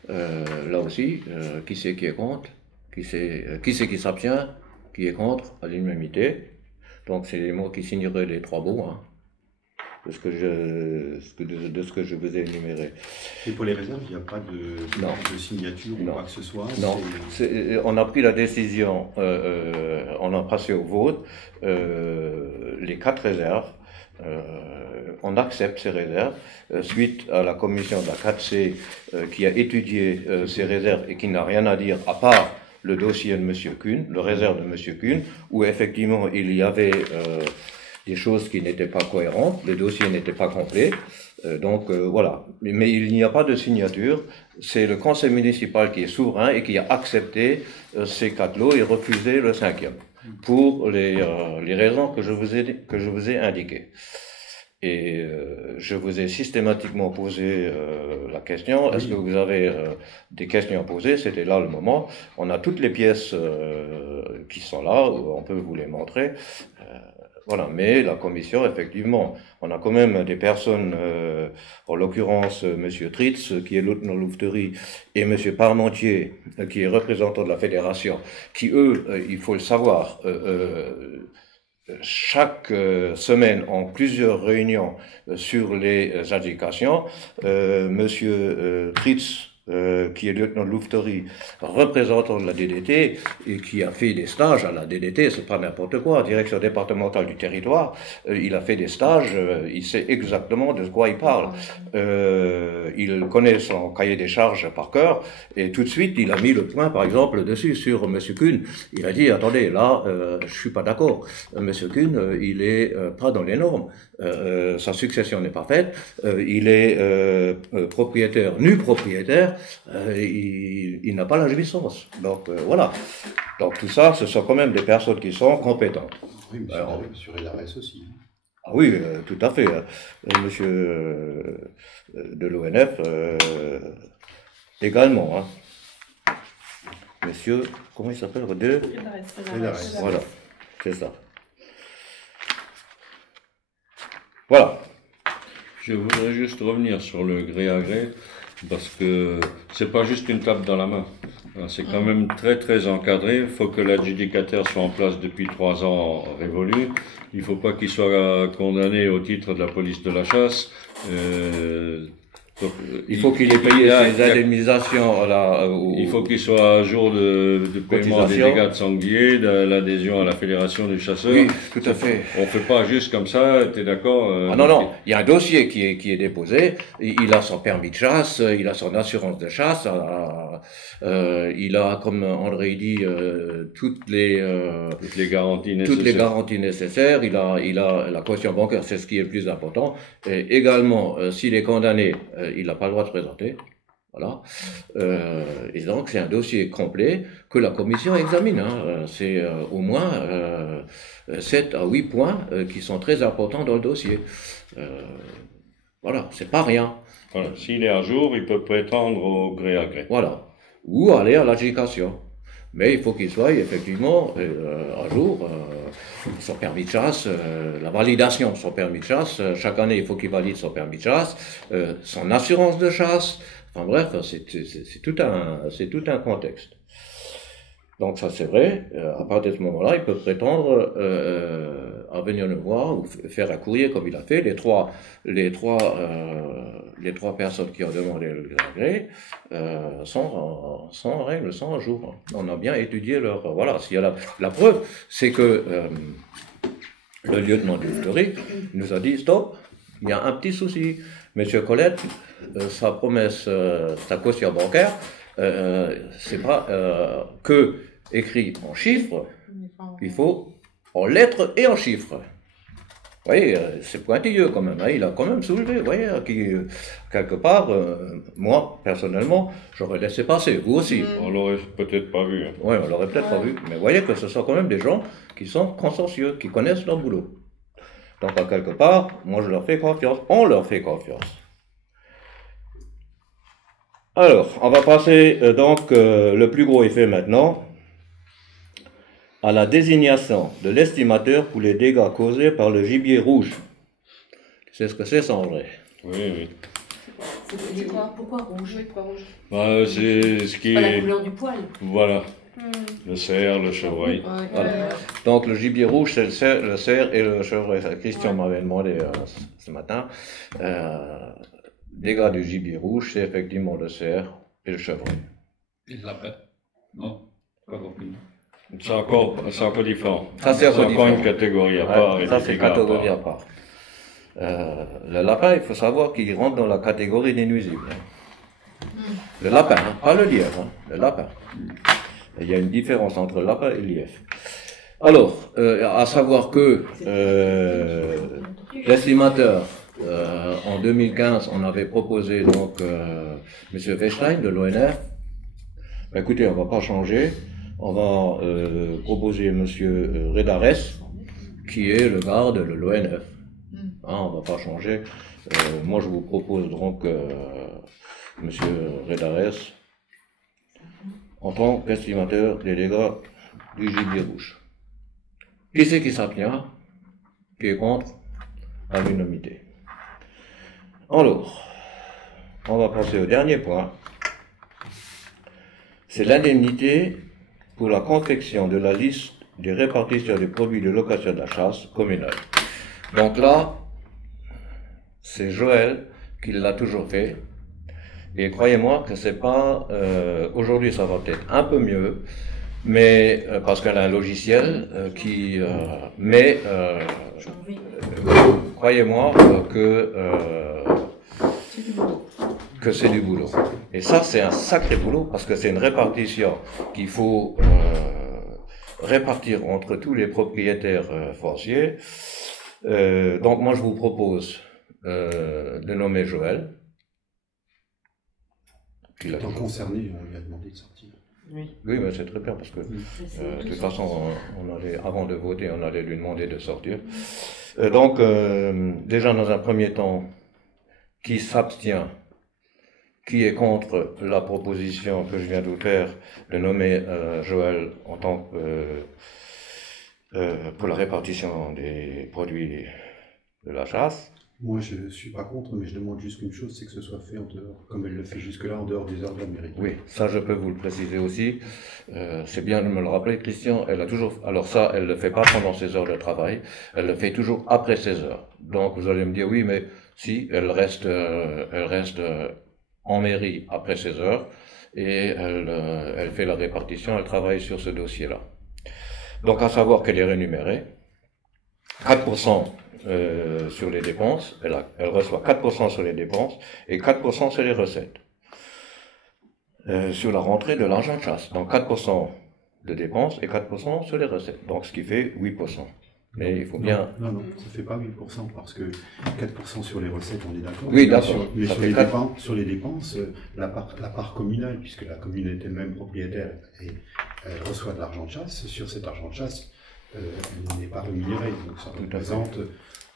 Là aussi, qui c'est qui est contre? Qui c'est qui s'abstient? Qui est contre? À l'unanimité. Donc c'est moi qui signerai les 3 baux, de ce que je vous ai énuméré. Et pour les réserves, il n'y a pas de signature ou quoi que ce soit? Non, on a pris la décision, on a passé au vote, les 4 réserves, on accepte ces réserves, suite à la commission de la 4C qui a étudié ces réserves et qui n'a rien à dire à part le dossier de M. Kuhn, le réserve de M. Kuhn, où effectivement il y avait des choses qui n'étaient pas cohérentes, le dossier n'était pas complet, donc voilà. Mais il n'y a pas de signature, c'est le conseil municipal qui est souverain et qui a accepté ces 4 lots et refusé le 5e, pour les raisons que je vous ai indiquées. Et je vous ai systématiquement posé la question, est-ce que vous avez des questions à poser? C'était là le moment. On a toutes les pièces qui sont là, on peut vous les montrer. Voilà, mais la commission, effectivement, on a quand même des personnes, en l'occurrence M. Tritz, qui est lieutenant louveterie, et M. Parmentier, qui est représentant de la fédération, qui eux, il faut le savoir, chaque semaine ont plusieurs réunions sur les adjudications. Monsieur Tritz, qui est lieutenant de louveterie, représentant de la DDT, et qui a fait des stages à la DDT, c'est pas n'importe quoi, direction départementale du territoire, il a fait des stages, il sait exactement de quoi il parle. Il connaît son cahier des charges par cœur, et tout de suite, il a mis le point, par exemple, dessus, sur M. Kuhn. Il a dit, attendez, là, je suis pas d'accord. M. Kuhn, il est pas dans les normes. Sa succession n'est pas faite. Il est propriétaire, nu propriétaire. Il n'a pas la jouissance. Donc voilà. Donc tout ça, ce sont quand même des personnes qui sont compétentes. Oui, monsieur Rélarès aussi. Ah oui, tout à fait. Monsieur de l'ONF également. Hein. Monsieur, comment il s'appelle? Rélarès. Voilà, c'est ça. Voilà. Je voudrais juste revenir sur le gré à gré. Parce que c'est pas juste une tape dans la main. C'est quand même très très encadré. Il faut que l'adjudicataire soit en place depuis 3 ans révolus. Il faut pas qu'il soit condamné au titre de la police de la chasse. Il faut qu'il ait payé ses indemnisations là. Il faut qu'il soit à jour de paiement des Cotisation. dégâts de sanglier, de l'adhésion à la fédération des chasseurs. Oui, tout à fait. On fait pas juste comme ça. T'es d'accord? Ah non, non, il y a un dossier qui est déposé, il a son permis de chasse, il a son assurance de chasse, il a, comme André dit, toutes les garanties nécessaires. Il a la caution bancaire, c'est ce qui est le plus important. Et également, s'il est condamné, il n'a pas le droit de se présenter. Voilà. Et donc, c'est un dossier complet que la commission examine. Hein. C'est au moins 7 à 8 points qui sont très importants dans le dossier. Voilà, c'est pas rien. Voilà. S'il est à jour, il peut prétendre au gré à gré. Voilà. Ou aller à l'adjudication. Mais il faut qu'il soit effectivement à jour. Son permis de chasse, la validation de son permis de chasse. Chaque année, il faut qu'il valide son permis de chasse, son assurance de chasse. Enfin bref, c'est tout un contexte. Donc ça c'est vrai, à partir de ce moment-là, il peut prétendre à venir nous voir ou faire un courrier comme il a fait. Les trois personnes qui ont demandé le gré sont en règle, sont en jour. On a bien étudié leur... Voilà, s'il y a la preuve, c'est que le lieutenant du Fleury nous a dit, stop, il y a un petit souci. Monsieur Colette, sa promesse, sa caution bancaire, c'est pas que écrit en chiffres, il faut en lettres et en chiffres. Vous voyez, c'est pointilleux quand même, hein, il a quand même soulevé, vous voyez, quelque part, moi, personnellement, j'aurais laissé passer, vous aussi. On l'aurait peut-être pas vu. Hein. Oui, on l'aurait peut-être pas vu, mais vous voyez que ce sont quand même des gens qui sont consciencieux, qui connaissent leur boulot. Donc, à quelque part, moi je leur fais confiance, on leur fait confiance. Alors, on va passer le plus gros effet maintenant à la désignation de l'estimateur pour les dégâts causés par le gibier rouge. C'est ce que c'est, ça, en vrai. Oui, oui. C'est quoi? Pourquoi rouge? Oui, pourquoi rouge? Bah, c'est ce qui Pas est... la couleur du poil. Voilà. Le cerf, le chevreuil. Voilà. Donc le gibier rouge, c'est le cerf et le chevreuil. Christian m'avait demandé ce matin. Dégâts du gibier rouge, c'est effectivement le cerf et le chevreuil. Et le lapin? Non, pas compris. C'est encore différent. Ça, c'est encore encore une différent. catégorie à part. et Ça, des c'est dégâts à catégorie à part. part. Le lapin, il faut savoir qu'il rentre dans la catégorie des nuisibles. Le lapin, hein, pas le lièvre, hein, le lapin. Il y a une différence entre le lapin et le lièvre. Alors, à savoir que l'estimateur, en 2015, on avait proposé donc M. Weinstein de l'ONF. Écoutez, on va pas changer. On va proposer M. Redares, qui est le garde de l'ONF. Hein, on va pas changer. Moi, je vous propose donc M. Redares en tant qu'estimateur des dégâts du gibier rouge. Qui c'est qui s'abstient? Qui est contre? À l'unanimité. Alors, on va passer au dernier point. C'est l'indemnité pour la confection de la liste des répartitions des produits de location de la chasse communale. Donc là, c'est Joël qui l'a toujours fait. Et croyez-moi que c'est pas... aujourd'hui, ça va peut-être un peu mieux, mais parce qu'elle a un logiciel qui... mais croyez-moi que c'est du boulot. Et ça, c'est un sacré boulot, parce que c'est une répartition qu'il faut répartir entre tous les propriétaires fonciers. Donc moi, je vous propose de nommer Joël. Étant concerné, on lui a demandé de sortir. Oui, mais c'est très bien, parce que de toute façon, on allait, avant de voter, on allait lui demander de sortir. Donc, déjà dans un premier temps, qui s'abstient? Qui est contre la proposition que je viens de vous faire de nommer Joël en tant que pour la répartition des produits de la chasse? Moi, je ne suis pas contre, mais je demande juste qu'une chose, c'est que ce soit fait en dehors, comme elle le fait jusque-là, en dehors des heures de la mairie. Oui, ça je peux vous le préciser aussi. C'est bien de me le rappeler, Christian. Elle a toujours, alors ça, elle le fait pas pendant ses heures de travail. Elle le fait toujours après ses heures. Donc vous allez me dire oui, mais si, elle reste en mairie après ses heures et elle fait la répartition. Elle travaille sur ce dossier-là. Donc à savoir qu'elle est rémunérée 4%. Sur les dépenses, elle reçoit 4% sur les dépenses et 4% sur les recettes. Sur la rentrée de l'argent de chasse. Donc 4% de dépenses et 4% sur les recettes. Donc ce qui fait 8%. Mais il faut bien... Non, ça ne fait pas 8% parce que 4% sur les recettes, on est d'accord. Oui, d'accord. Mais sur les dépenses, la part communale, puisque la commune est elle-même propriétaire et elle reçoit de l'argent de chasse, sur cet argent de chasse, elle n'est pas rémunérée. Donc ça représente,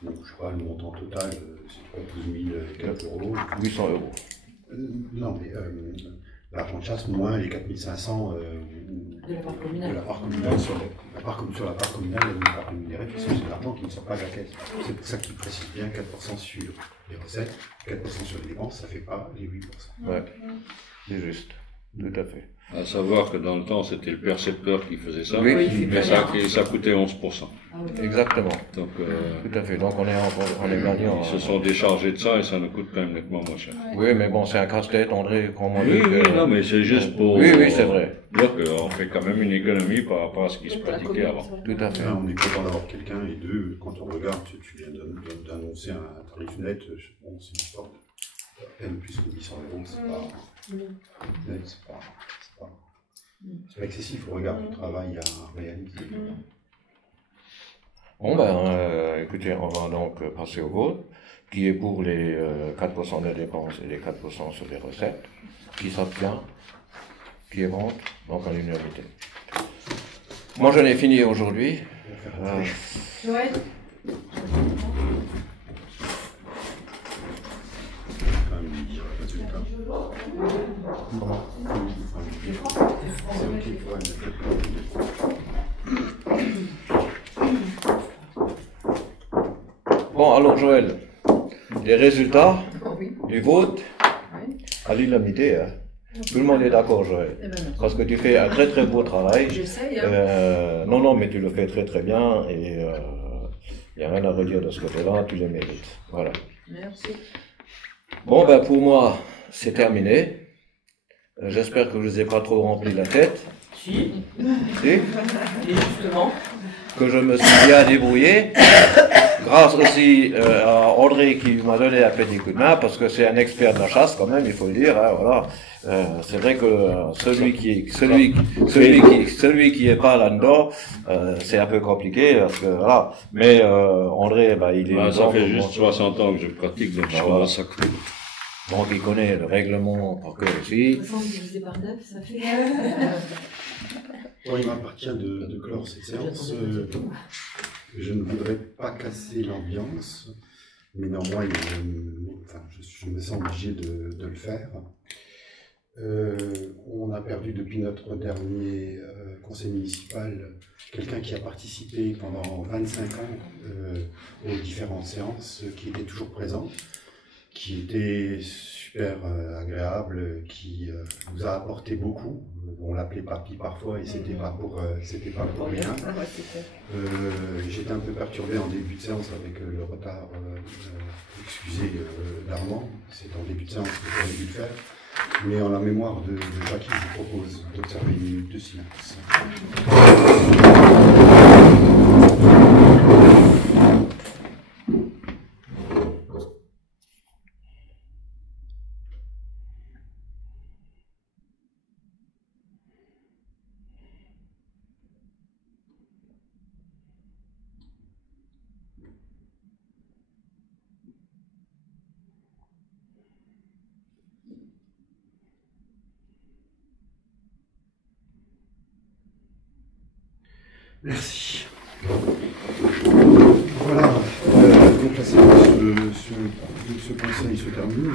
je ne sais pas, le montant total, c'est 12 000 quelques euros. 800 euros. Non, mais l'argent de chasse moins les 4 500 de la part communale. De la part communale. Sur la part communale, elle n'est pas rémunérée puisque c'est de l'argent qui ne sort pas de la caisse. C'est pour ça qu'il précise bien 4% sur les recettes, 4% sur les dépenses, ça ne fait pas les 8%. Ouais, c'est juste. Tout à fait. À savoir que dans le temps, c'était le percepteur qui faisait ça, Oui, mais ça coûtait 11%. Ah oui. Exactement. Donc, Tout à fait. Donc on est gagnant. ils se sont déchargés de ça et ça nous coûte quand même nettement moins cher. Oui, mais bon, c'est un casse-tête, André, comment Oui, dire que... non, mais c'est juste pour Oui, c'est vrai. dire qu'on fait quand même une économie par rapport à ce qui se pratiquait avant. Tout à fait. Là, on est content d'avoir quelqu'un, et deux, quand on regarde, tu viens d'annoncer un tarif net, bon, c'est une histoire à peine plus que 800 euros, c'est pas net, c'est pas excessif au regard du travail à réaliser. Bon ben, écoutez, on va donc passer au vote, qui est pour les 4% des dépenses et les 4% sur les recettes, qui s'abstient, qui est contre, donc en unanimité. Moi je n'ai fini aujourd'hui. Ouais. Bon, alors Joël, les résultats du vote à l'unanimité, hein. Tout le monde est d'accord, Joël. Parce que tu fais un très très beau travail. J'essaye. Non, mais tu le fais très très bien et il n'y a rien à redire de ce côté-là, tu le mérites. Voilà. Merci. Bon, ben pour moi, c'est terminé. J'espère que je ne vous ai pas trop rempli la tête. Si. Si. Et justement. Que je me suis bien débrouillé. Grâce aussi à André qui m'a donné un petit coup de main, parce que c'est un expert de la chasse quand même, il faut le dire. Hein, voilà. C'est vrai que celui qui est pas là-dedans, c'est un peu compliqué, parce que voilà. Mais André, il est. Ça fait juste 60 ans que je pratique, donc je commence à couper. Donc il connaît le règlement par cœur aussi. 60 divisé par 9, ça fait. Bon, il m'appartient de clore cette séance. Je ne voudrais pas casser l'ambiance, mais néanmoins, je me sens obligé de le faire. On a perdu depuis notre dernier conseil municipal quelqu'un qui a participé pendant 25 ans aux différentes séances, qui était toujours présent, qui était super agréable, qui nous a apporté beaucoup. On l'appelait papy parfois et c'était pas pour rien. J'étais un peu perturbé en début de séance avec le retard, excusez d'Armand, c'est en début de séance que j'aurais dû le faire. Mais en la mémoire de Jacques, je vous propose d'observer une minute de silence. Merci. Voilà, donc la séance de ce conseil se termine.